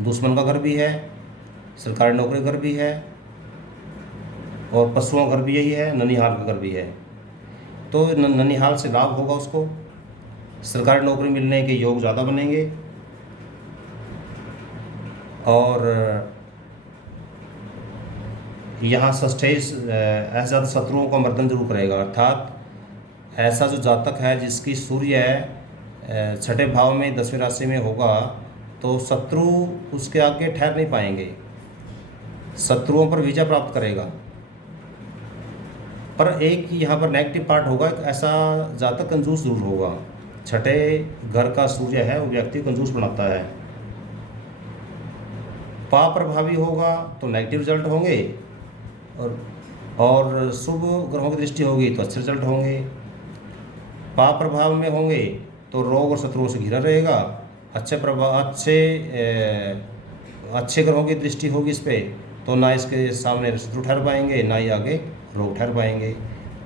दुश्मन का घर भी है, सरकारी नौकरी का घर भी है, और पशुओं का घर भी यही है, ननिहाल का घर भी है। तो ननिहाल से लाभ होगा उसको, सरकारी नौकरी मिलने के योग ज़्यादा बनेंगे, और यहाँ सस्टेज ऐसा ज़्यादा शत्रुओं का मर्दन जरूर करेगा। अर्थात ऐसा जो जातक है जिसकी सूर्य छठे भाव में 10वीं राशि में होगा तो शत्रु उसके आगे ठहर नहीं पाएंगे, शत्रुओं पर विजय प्राप्त करेगा। पर एक यहाँ पर नेगेटिव पार्ट होगा, ऐसा जातक कंजूस जरूर होगा। छठे घर का सूर्य है वो व्यक्ति कंजूस बनाता है। पाप प्रभावी होगा तो नेगेटिव रिजल्ट होंगे, और शुभ ग्रहों की दृष्टि होगी तो अच्छे रिजल्ट होंगे। पाप प्रभाव में होंगे तो रोग और शत्रुओं से घिरा रहेगा। अच्छे ग्रहों की दृष्टि होगी इस पर तो ना इसके सामने शत्रु ठहर पाएंगे, ना ही आगे रोग ठहर पाएंगे।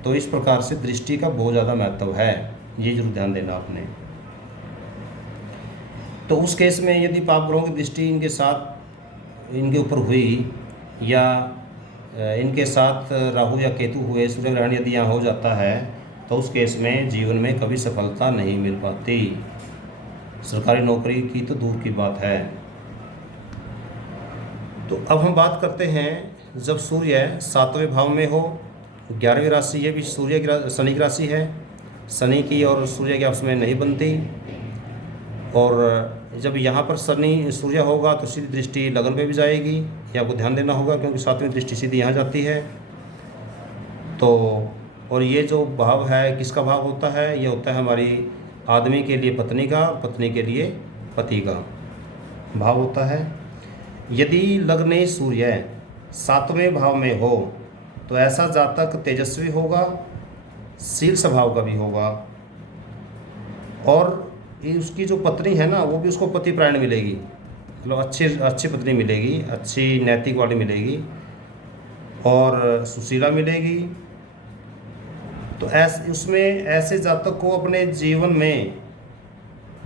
तो इस प्रकार से दृष्टि का बहुत ज़्यादा महत्व है, ये जरूर ध्यान देना आपने। तो उस केस में यदि पाप ग्रहों की दृष्टि इनके ऊपर हुई या इनके साथ राहु या केतु हुए, सूर्य ग्रहण यदि यहाँ हो जाता है तो उस केस में जीवन में कभी सफलता नहीं मिल पाती। सरकारी नौकरी की तो दूर की बात है। तो अब हम बात करते हैं जब सूर्य 7वें भाव में हो, 11वीं राशि, ये भी शनि की राशि है। शनि की और सूर्य की आपस में नहीं बनती, और जब यहाँ पर सूर्य होगा तो सीधी दृष्टि लगन पे भी जाएगी, ये आपको ध्यान देना होगा क्योंकि 7वीं दृष्टि सीधी यहाँ जाती है। तो और ये जो भाव है किसका भाव होता है, ये होता है हमारी आदमी के लिए पत्नी का, पत्नी के लिए पति का भाव होता है। यदि लग्न सूर्य 7वें भाव में हो तो ऐसा जातक तेजस्वी होगा, शील स्वभाव का भी होगा, और उसकी जो पत्नी है ना वो भी उसको पतिपरायण मिलेगी, मतलब अच्छी पत्नी मिलेगी, अच्छी नैतिक वाली मिलेगी और सुशीला मिलेगी। तो उसमें ऐसे जातक को अपने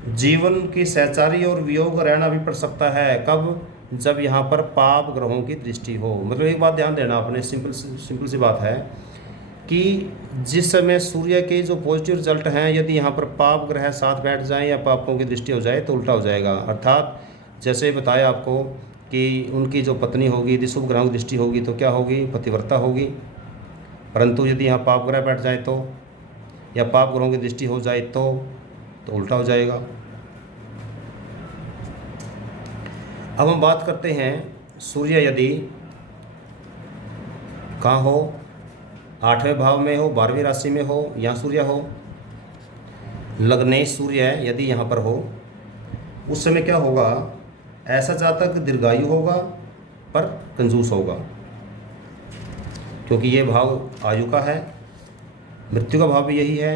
जीवन की सहचारी और वियोग रहना भी पड़ सकता है। कब? जब यहाँ पर पाप ग्रहों की दृष्टि हो। मतलब एक बात ध्यान देना आपने, सिंपल सी बात है कि जिस समय सूर्य के जो पॉजिटिव रिजल्ट हैं यदि यहाँ पर पाप ग्रह साथ बैठ जाएं या पापों की दृष्टि हो जाए तो उल्टा हो जाएगा। अर्थात जैसे बताया आपको कि उनकी जो पत्नी होगी यदि शुभ ग्रहों की दृष्टि होगी तो क्या होगी? पतिव्रता होगी। परंतु यदि यहाँ पाप ग्रह बैठ जाए तो, या पाप ग्रहों की दृष्टि हो जाए तो उल्टा हो जाएगा। अब हम बात करते हैं सूर्य यदि कहाँ हो, 8वें भाव में हो, 12वीं राशि में हो, यहाँ सूर्य हो, लग्नेश सूर्य यदि यहाँ पर हो, उस समय क्या होगा? ऐसा जातक दीर्घायु होगा पर कंजूस होगा, क्योंकि ये भाव आयु का है, मृत्यु का भाव भी यही है,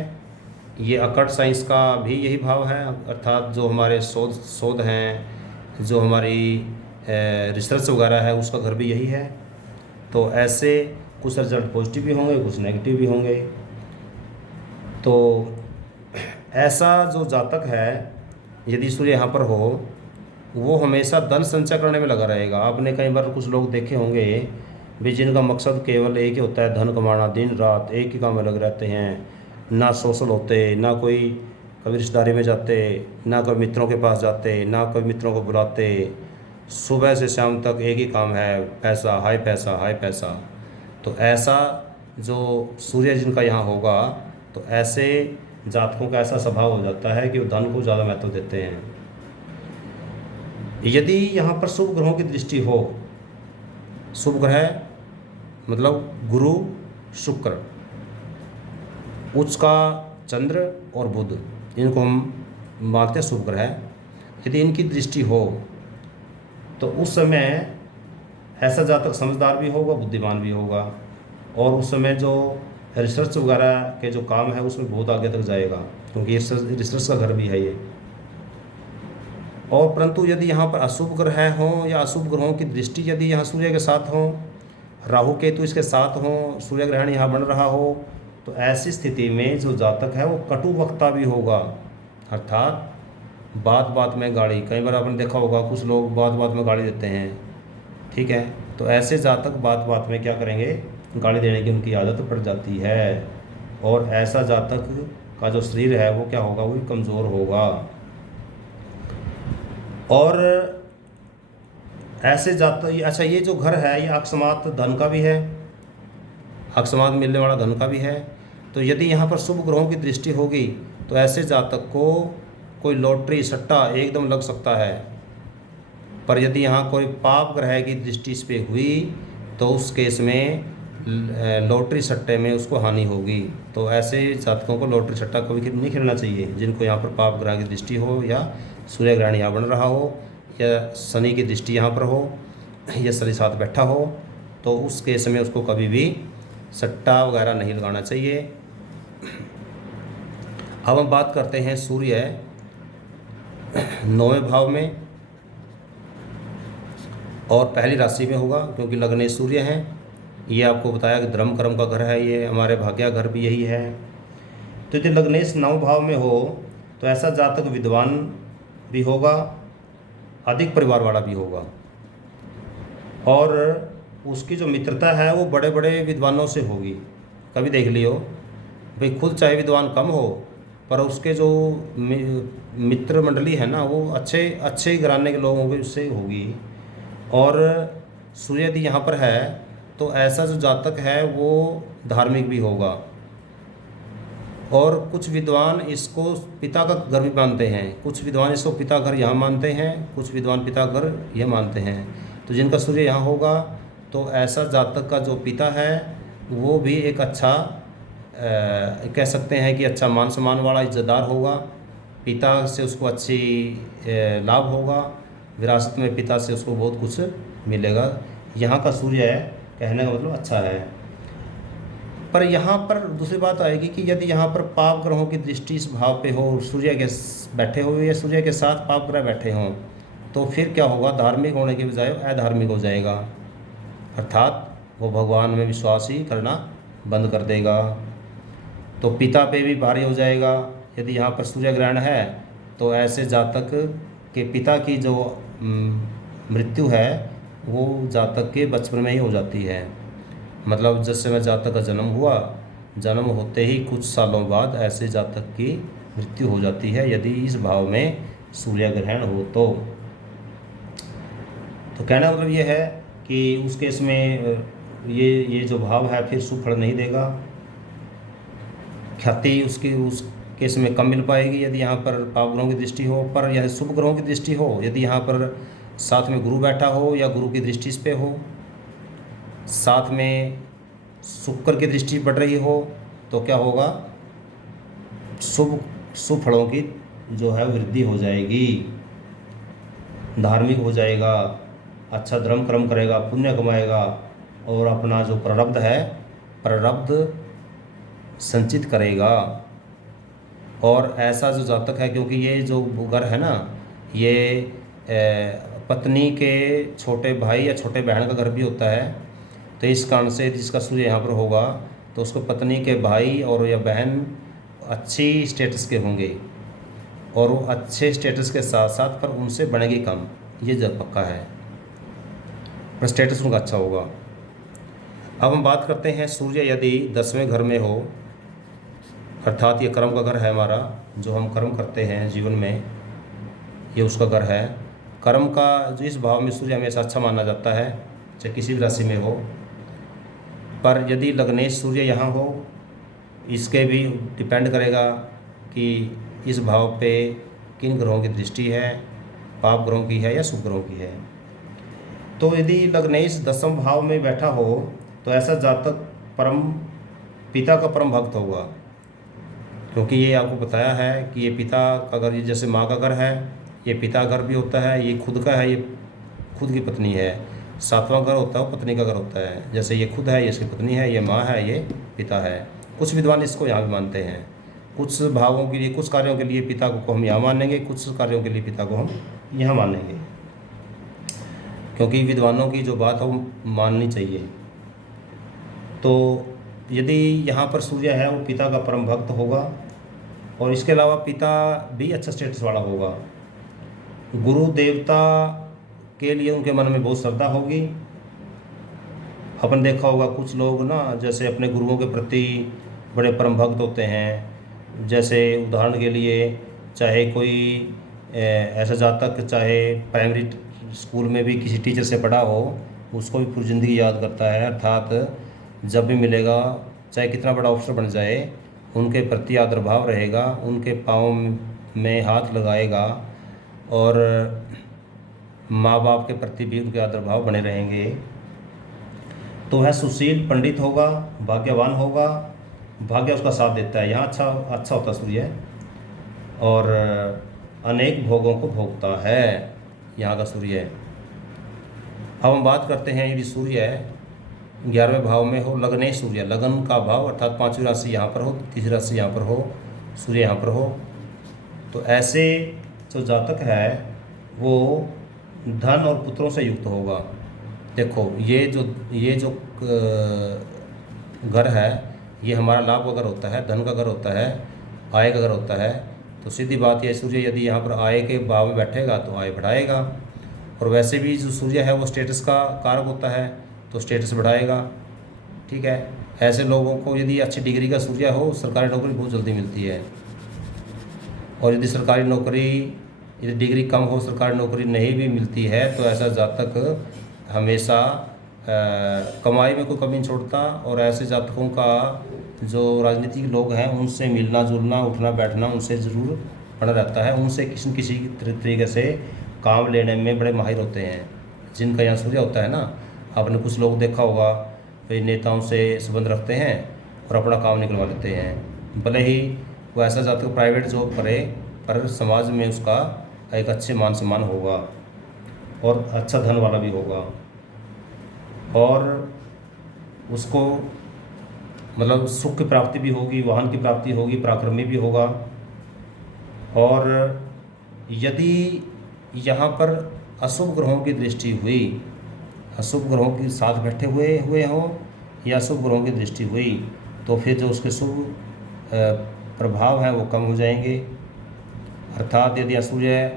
ये अकट साइंस का भी यही भाव है। अर्थात जो हमारे शोध हैं, जो हमारी रिसर्च वगैरह है उसका घर भी यही है। तो ऐसे कुछ रिजल्ट पॉजिटिव भी होंगे, कुछ नेगेटिव भी होंगे। तो ऐसा जो जातक है यदि सूर्य यहाँ पर हो वो हमेशा धन संचय करने में लगा रहेगा। आपने कई बार कुछ लोग देखे होंगे भी जिनका मकसद केवल एक ही होता है, धन कमाना, दिन रात एक ही काम में लगे रहते हैं, ना सोशल होते, ना कोई कभी रिश्तेदारी में जाते, ना कभी मित्रों के पास जाते, ना कभी मित्रों को बुलाते, सुबह से शाम तक एक ही काम है, पैसा, हाई पैसा, हाई पैसा। तो ऐसा जो सूर्य जिनका यहाँ होगा तो ऐसे जातकों का ऐसा स्वभाव हो जाता है कि वो धन को ज़्यादा महत्व देते हैं। यदि यहाँ पर शुभ ग्रहों की दृष्टि हो, शुभ ग्रह मतलब गुरु, शुक्र, उच्च का चंद्र और बुध, इनको हम मानते हैं शुभ ग्रह, यदि इनकी दृष्टि हो तो उस समय ऐसा जातक समझदार भी होगा, बुद्धिमान भी होगा, और उस समय जो रिसर्च वगैरह के जो काम है उसमें बहुत आगे तक जाएगा, क्योंकि रिसर्च का घर भी है ये। और परंतु यदि यहाँ पर अशुभ ग्रह हों या अशुभ ग्रहों की दृष्टि यदि यहाँ सूर्य के साथ हों, राहु केतु इसके साथ हों, सूर्य ग्रहण यहाँ बन रहा हो, तो ऐसी स्थिति में जो जातक है वो कटु वक्ता भी होगा। अर्थात बात बात में गाली, कई बार आपने देखा होगा कुछ लोग बात बात में गाली देते हैं, ठीक है। तो ऐसे जातक बात बात में क्या करेंगे? गाली देने की उनकी आदत पड़ जाती है, और ऐसा जातक का जो शरीर है वो क्या होगा? वो कमज़ोर होगा। और ऐसे जातक, अच्छा ये जो घर है ये अकस्मात धन का भी है, अकस्मात मिलने वाला धन का भी है। तो यदि यहाँ पर शुभ ग्रहों की दृष्टि होगी तो ऐसे जातक को कोई लॉटरी सट्टा एकदम लग सकता है। पर यदि यहाँ कोई पाप ग्रह की दृष्टि इस पर हुई तो उस केस में लॉटरी सट्टे में उसको हानि होगी। तो ऐसे जातकों को लॉटरी सट्टा कभी नहीं खेलना चाहिए, जिनको यहाँ पर पाप ग्रह की दृष्टि हो, या सूर्य ग्रहण यहाँ बन रहा हो, या शनि की दृष्टि यहाँ पर हो, या शनि साथ बैठा हो, तो उस केस में उसको कभी भी सट्टा वगैरह नहीं लगाना चाहिए। अब हम बात करते हैं सूर्य 9वें भाव में और पहली राशि में होगा, क्योंकि लग्नेश सूर्य हैं। ये आपको बताया कि धर्म कर्म का घर है, ये हमारे भाग्य घर भी यही है। तो यदि लग्नेश 9 भाव में हो तो ऐसा जातक विद्वान भी होगा, अधिक परिवार वाला भी होगा, और उसकी जो मित्रता है वो बड़े बड़े विद्वानों से होगी। कभी देख लियो भाई, खुद चाहे विद्वान कम हो पर उसके जो मित्र मंडली है ना वो अच्छे अच्छे घराने के लोगों के उससे होगी। और सूर्य यदि यहाँ पर है तो ऐसा जो जातक है वो धार्मिक भी होगा। और कुछ विद्वान इसको पिता का घर भी मानते हैं, कुछ विद्वान इसको पिता घर यहाँ मानते हैं, कुछ विद्वान पिता घर यह मानते हैं। तो जिनका सूर्य यहाँ होगा तो ऐसा जातक का जो पिता है वो भी एक अच्छा कह सकते हैं कि अच्छा मान सम्मान वाला इज्जतदार होगा। पिता से उसको अच्छी लाभ होगा, विरासत में पिता से उसको बहुत कुछ मिलेगा। यहाँ का सूर्य है, कहने का मतलब अच्छा है। पर यहाँ पर दूसरी बात आएगी कि यदि यहाँ पर पाप ग्रहों की दृष्टि इस भाव पे हो, सूर्य के बैठे हुए या सूर्य के साथ पाप ग्रह बैठे हों, तो फिर क्या होगा, धार्मिक होने के बजाय अधार्मिक हो जाएगा, अर्थात वो भगवान में विश्वास ही करना बंद कर देगा। तो पिता पे भी भारी हो जाएगा। यदि यहाँ पर सूर्य ग्रहण है तो ऐसे जातक के पिता की जो मृत्यु है वो जातक के बचपन में ही हो जाती है। मतलब जिस समय जातक का जन्म हुआ, जन्म होते ही कुछ सालों बाद ऐसे जातक की मृत्यु हो जाती है यदि इस भाव में सूर्य ग्रहण हो तो। कहना मतलब ये है कि उस केस में ये जो भाव है फिर शुभ फल नहीं देगा, ख्याति उसकी उस केस में कम मिल पाएगी यदि यहाँ पर पाप ग्रहों की दृष्टि हो। पर यह शुभ ग्रहों की दृष्टि हो, यदि यहाँ पर साथ में गुरु बैठा हो या गुरु की दृष्टि इस पे हो, साथ में शुक्र की दृष्टि बढ़ रही हो, तो क्या होगा, शुभ फलों की जो है वृद्धि हो जाएगी, धार्मिक हो जाएगा, अच्छा धर्म कर्म करेगा, पुण्य कमाएगा और अपना जो प्रारब्ध है प्रारब्ध संचित करेगा। और ऐसा जो जातक है, क्योंकि ये जो घर है ना ये पत्नी के छोटे भाई या छोटे बहन का घर भी होता है, तो इस कारण से जिसका सूर्य यहाँ पर होगा तो उसको पत्नी के भाई और या बहन अच्छी स्टेटस के होंगे, और वो अच्छे स्टेटस के साथ साथ पर उनसे बनेगी कम, ये जब पक्का है, पर स्टेटस उनका अच्छा होगा। अब हम बात करते हैं सूर्य यदि 10वें घर में हो, अर्थात ये कर्म का घर है हमारा, जो हम कर्म करते हैं जीवन में, ये उसका घर है। कर्म का जो इस भाव में सूर्य हमेशा अच्छा माना जाता है, चाहे किसी भी राशि में हो। पर यदि लग्नेश सूर्य यहाँ हो, इसके भी डिपेंड करेगा कि इस भाव पे किन ग्रहों की दृष्टि है, पाप ग्रहों की है या शुभ ग्रहों की है। तो यदि लग्नेश 10वें भाव में बैठा हो तो ऐसा जातक पिता का परम भक्त होगा, क्योंकि ये आपको बताया है कि ये पिता का घर, ये जैसे माँ का घर है ये पिता घर भी होता है, ये खुद का है, ये खुद की पत्नी है। 7वां घर होता है वो पत्नी का घर होता है, जैसे ये खुद है, ये इसकी पत्नी है, ये माँ है, ये पिता है। कुछ विद्वान इसको यहाँ भी मानते हैं, कुछ भावों के लिए, कुछ कार्यों के लिए पिता को हम यहाँ मानेंगे, कुछ कार्यों के लिए पिता को हम यहाँ मानेंगे, क्योंकि विद्वानों की जो बात है वो माननी चाहिए। तो यदि यहाँ पर सूर्य है वो पिता का परम भक्त होगा, और इसके अलावा पिता भी अच्छा स्टेटस वाला होगा। गुरु देवता के लिए उनके मन में बहुत श्रद्धा होगी। अपन देखा होगा कुछ लोग ना जैसे अपने गुरुओं के प्रति बड़े परम भक्त होते हैं। जैसे उदाहरण के लिए चाहे कोई ऐसा जातक चाहे प्राइमरी स्कूल में भी किसी टीचर से पढ़ा हो, उसको भी पूरी ज़िंदगी याद करता है, अर्थात जब भी मिलेगा चाहे कितना बड़ा अफसर बन जाए उनके प्रति आदर भाव रहेगा, उनके पाँव में हाथ लगाएगा, और माँ बाप के प्रति भी उनके आदर भाव बने रहेंगे। तो वह सुशील पंडित होगा, भाग्यवान होगा, भाग्य उसका साथ देता है। यहाँ अच्छा होता सूर्य, और अनेक भोगों को भोगता है यहाँ का सूर्य। अब हम बात करते हैं यदि सूर्य 11वें भाव में हो, लग्नेश सूर्य, लगन का भाव, अर्थात 5वीं राशि यहाँ पर हो, तीसरी राशि यहाँ पर हो, सूर्य यहाँ पर हो, तो ऐसे जो जातक है वो धन और पुत्रों से युक्त होगा। देखो ये जो घर है, ये हमारा लाभ का घर होता है, धन का घर होता है, आय का घर होता है। तो सीधी बात ये, सूर्य यदि यहाँ पर आय के भाव में बैठेगा तो आय बढ़ाएगा, और वैसे भी जो सूर्य है वो स्टेटस का कारक होता है, तो स्टेटस बढ़ाएगा। ठीक है, ऐसे लोगों को यदि अच्छी डिग्री का सूर्य हो, सरकारी नौकरी बहुत जल्दी मिलती है। और यदि सरकारी नौकरी, यदि डिग्री कम हो, सरकारी नौकरी नहीं भी मिलती है, तो ऐसा जातक हमेशा कमाई में कोई कमी नहीं छोड़ता। और ऐसे जातकों का जो राजनीतिक लोग हैं उनसे मिलना जुलना, उठना बैठना उनसे ज़रूर बना रहता है। उनसे किसी न किसी तरीके से काम लेने में बड़े माहिर होते हैं जिनका यहाँ सूर्य होता है ना। आपने कुछ लोग देखा होगा, वे नेताओं से संबंध रखते हैं और अपना काम निकलवा लेते हैं, भले ही वो ऐसा जातक प्राइवेट जॉब करे, पर समाज में उसका एक अच्छे मान सम्मान होगा और अच्छा धन वाला भी होगा, और उसको मतलब सुख की प्राप्ति भी होगी, वाहन की प्राप्ति होगी, पराक्रमी भी होगा। और यदि यहाँ पर अशुभ ग्रहों की दृष्टि हुई, अशुभ ग्रहों के साथ बैठे हुए हों या अशुभ ग्रहों की दृष्टि हुई, तो फिर जो उसके शुभ प्रभाव हैं वो कम हो जाएंगे। अर्थात यदि सूर्य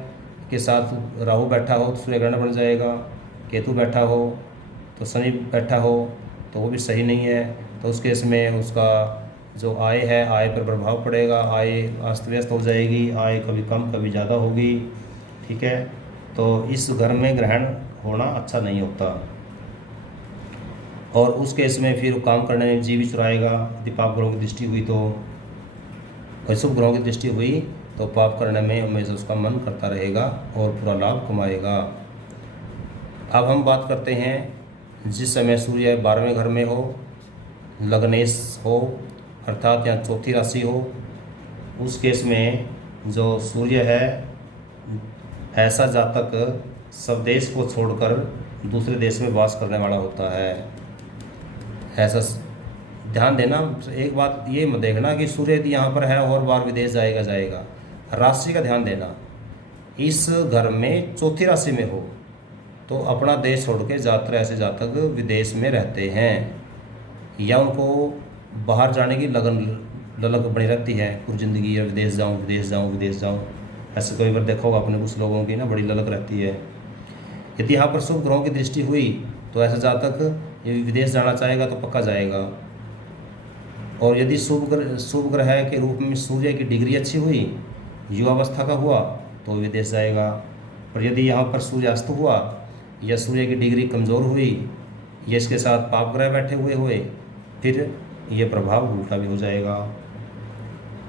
के साथ राहु बैठा हो तो सूर्य ग्रहण बन जाएगा, केतु बैठा हो तो शनि बैठा हो तो वो भी सही नहीं है। तो उस केस में उसका जो आय है, आय पर प्रभाव पड़ेगा, आय अस्त व्यस्त हो जाएगी, आय कभी कम कभी ज़्यादा होगी। ठीक है, तो इस घर में ग्रहण होना अच्छा नहीं होता, और उस केस में फिर काम करने में जी भी चुराएगा। यदि पाप ग्रहों की दृष्टि हुई तो, अशुभ ग्रहों की दृष्टि हुई तो पाप करने में हमेशा उसका मन करता रहेगा और पूरा लाभ कमाएगा। अब हम बात करते हैं जिस समय सूर्य 12वें घर में हो, लग्नेश हो, अर्थात यहाँ चौथी राशि हो, उस केस में जो सूर्य है, ऐसा जातक स्वदेश को छोड़कर दूसरे देश में वास करने वाला होता है। ऐसा ध्यान देना, एक बात ये मत देखना कि सूर्य यदि यहाँ पर है और बार विदेश जाएगा, राशि का ध्यान देना। इस घर में चौथी राशि में हो तो अपना देश छोड़ के ज़्यादातर ऐसे जातक विदेश में रहते हैं, या उनको बाहर जाने की ललक बनी रहती है पूरी ज़िंदगी, या विदेश जाऊँ विदेश जाऊँ विदेश जाऊँ। ऐसे कई बार देखा होगा आपने, कुछ लोगों की ना बड़ी ललक रहती है। यदि यहाँ पर शुभ ग्रहों की दृष्टि हुई तो ऐसा जातक यदि विदेश जाना चाहेगा तो पक्का जाएगा। और यदि शुभ ग्रह के रूप में सूर्य की डिग्री अच्छी हुई, युवावस्था का हुआ, तो विदेश जाएगा। और यदि यहाँ पर सूर्य अस्त हुआ या सूर्य की डिग्री कमज़ोर हुई या इसके साथ पाप ग्रह बैठे हुए, फिर ये प्रभाव उल्टा भी हो जाएगा।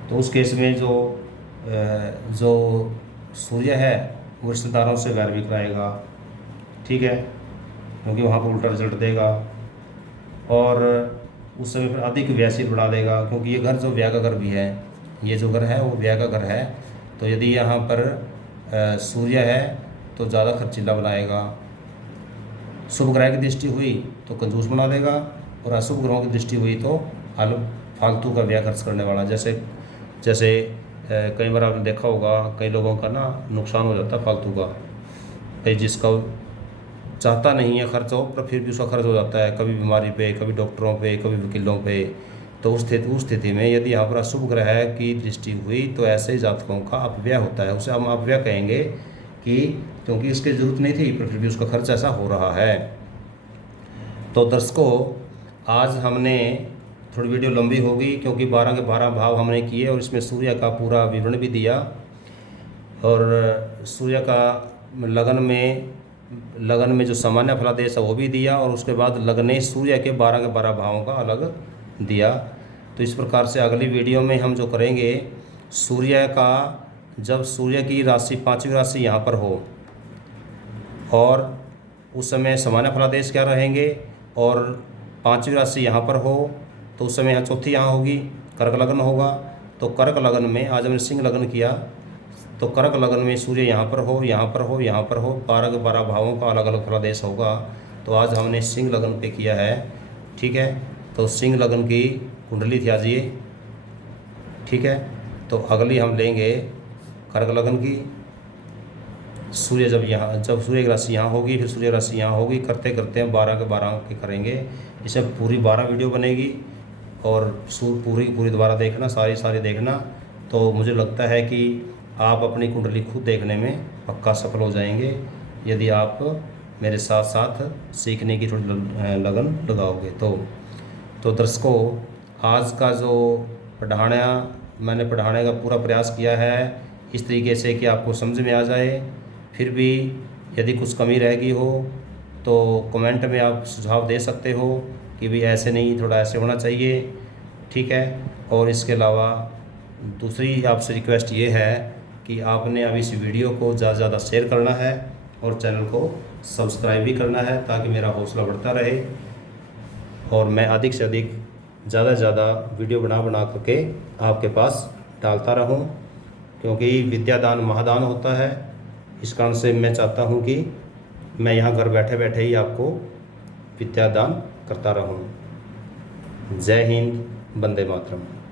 तो उस केस में जो सूर्य है वो रिश्तेदारों से वैर भी कराएगा। ठीक है, क्योंकि वहाँ पर उल्टा रिजल्ट देगा, और उस समय पर अधिक व्ययशील बढ़ा देगा, क्योंकि ये घर जो व्यय का घर भी है, ये जो घर है वो व्यय का घर है। तो यदि यहाँ पर सूर्य है तो ज़्यादा खर्चीला बनाएगा। शुभ ग्रह की दृष्टि हुई तो कंजूस बना देगा, और अशुभ ग्रहों की दृष्टि हुई तो फालतू का व्यय खर्च करने वाला। जैसे कई बार आपने देखा होगा, कई लोगों का ना नुकसान हो जाता है फालतू का, कई जिसका चाहता नहीं है खर्च हो पर फिर भी उसका खर्च हो जाता है, कभी बीमारी पे, कभी डॉक्टरों पे, कभी वकीलों पे। तो उस स्थिति में यदि यहाँ पर अशुभ ग्रह की दृष्टि हुई तो ऐसे जातकों का अपव्यय होता है। उसे हम अपव्यय कहेंगे कि क्योंकि इसकी ज़रूरत नहीं थी पर फिर भी उसका खर्च ऐसा हो रहा है। तो दर्शकों, आज हमने थोड़ी वीडियो लंबी होगी क्योंकि 12 के 12 भाव हमने किए और इसमें सूर्य का पूरा विवरण भी दिया, और सूर्य का लगन में जो सामान्य फलादेश है वो भी दिया, और उसके बाद लगने सूर्य के 12 के 12 भावों का अलग दिया। तो इस प्रकार से अगली वीडियो में हम जो करेंगे, सूर्य का जब सूर्य की राशि 5वीं राशि यहाँ पर हो और उस समय सामान्य फलादेश क्या रहेंगे, और 5वीं राशि यहाँ पर हो तो उस समय यहाँ चौथी यहाँ होगी, कर्क लगन होगा। तो कर्क लगन में आज हमने सिंह लगन किया, तो कर्क लगन में सूर्य यहाँ पर हो, यहाँ पर हो, यहाँ पर हो, 12 के 12 भावों का अलग अलग फलादेश होगा। तो आज हमने सिंह लगन पे किया है। ठीक है, तो सिंह लगन की कुंडली थी आज ये। ठीक है, तो तो अगली हम लेंगे कर्क लगन की। सूर्य जब सूर्य की राशि यहाँ होगी, फिर सूर्य राशि यहाँ होगी, करते करते हम 12 के 12 के करेंगे। इसमें पूरी 12 वीडियो बनेगी और पूरी दोबारा देखना, सारी देखना। तो मुझे लगता है कि आप अपनी कुंडली खुद देखने में पक्का सफल हो जाएंगे, यदि आप मेरे साथ साथ सीखने की थोड़ी लगन लगाओगे। तो दर्शकों, आज का जो मैंने पढ़ाने का पूरा प्रयास किया है इस तरीके से कि आपको समझ में आ जाए। फिर भी यदि कुछ कमी रह गई हो तो कमेंट में आप सुझाव दे सकते हो कि भाई ऐसे नहीं, थोड़ा ऐसे होना चाहिए, ठीक है। और इसके अलावा दूसरी आपसे रिक्वेस्ट ये है कि आपने अब इस वीडियो को ज़्यादा से ज़्यादा शेयर करना है और चैनल को सब्सक्राइब भी करना है, ताकि मेरा हौसला बढ़ता रहे और मैं अधिक से अधिक ज़्यादा से ज़्यादा वीडियो बना करके आपके पास डालता रहूं, क्योंकि विद्यादान महादान होता है। इस कारण से मैं चाहता हूं कि मैं यहाँ घर बैठे बैठे ही आपको विद्यादान करता रहूं। जय हिंद, वंदे मातरम।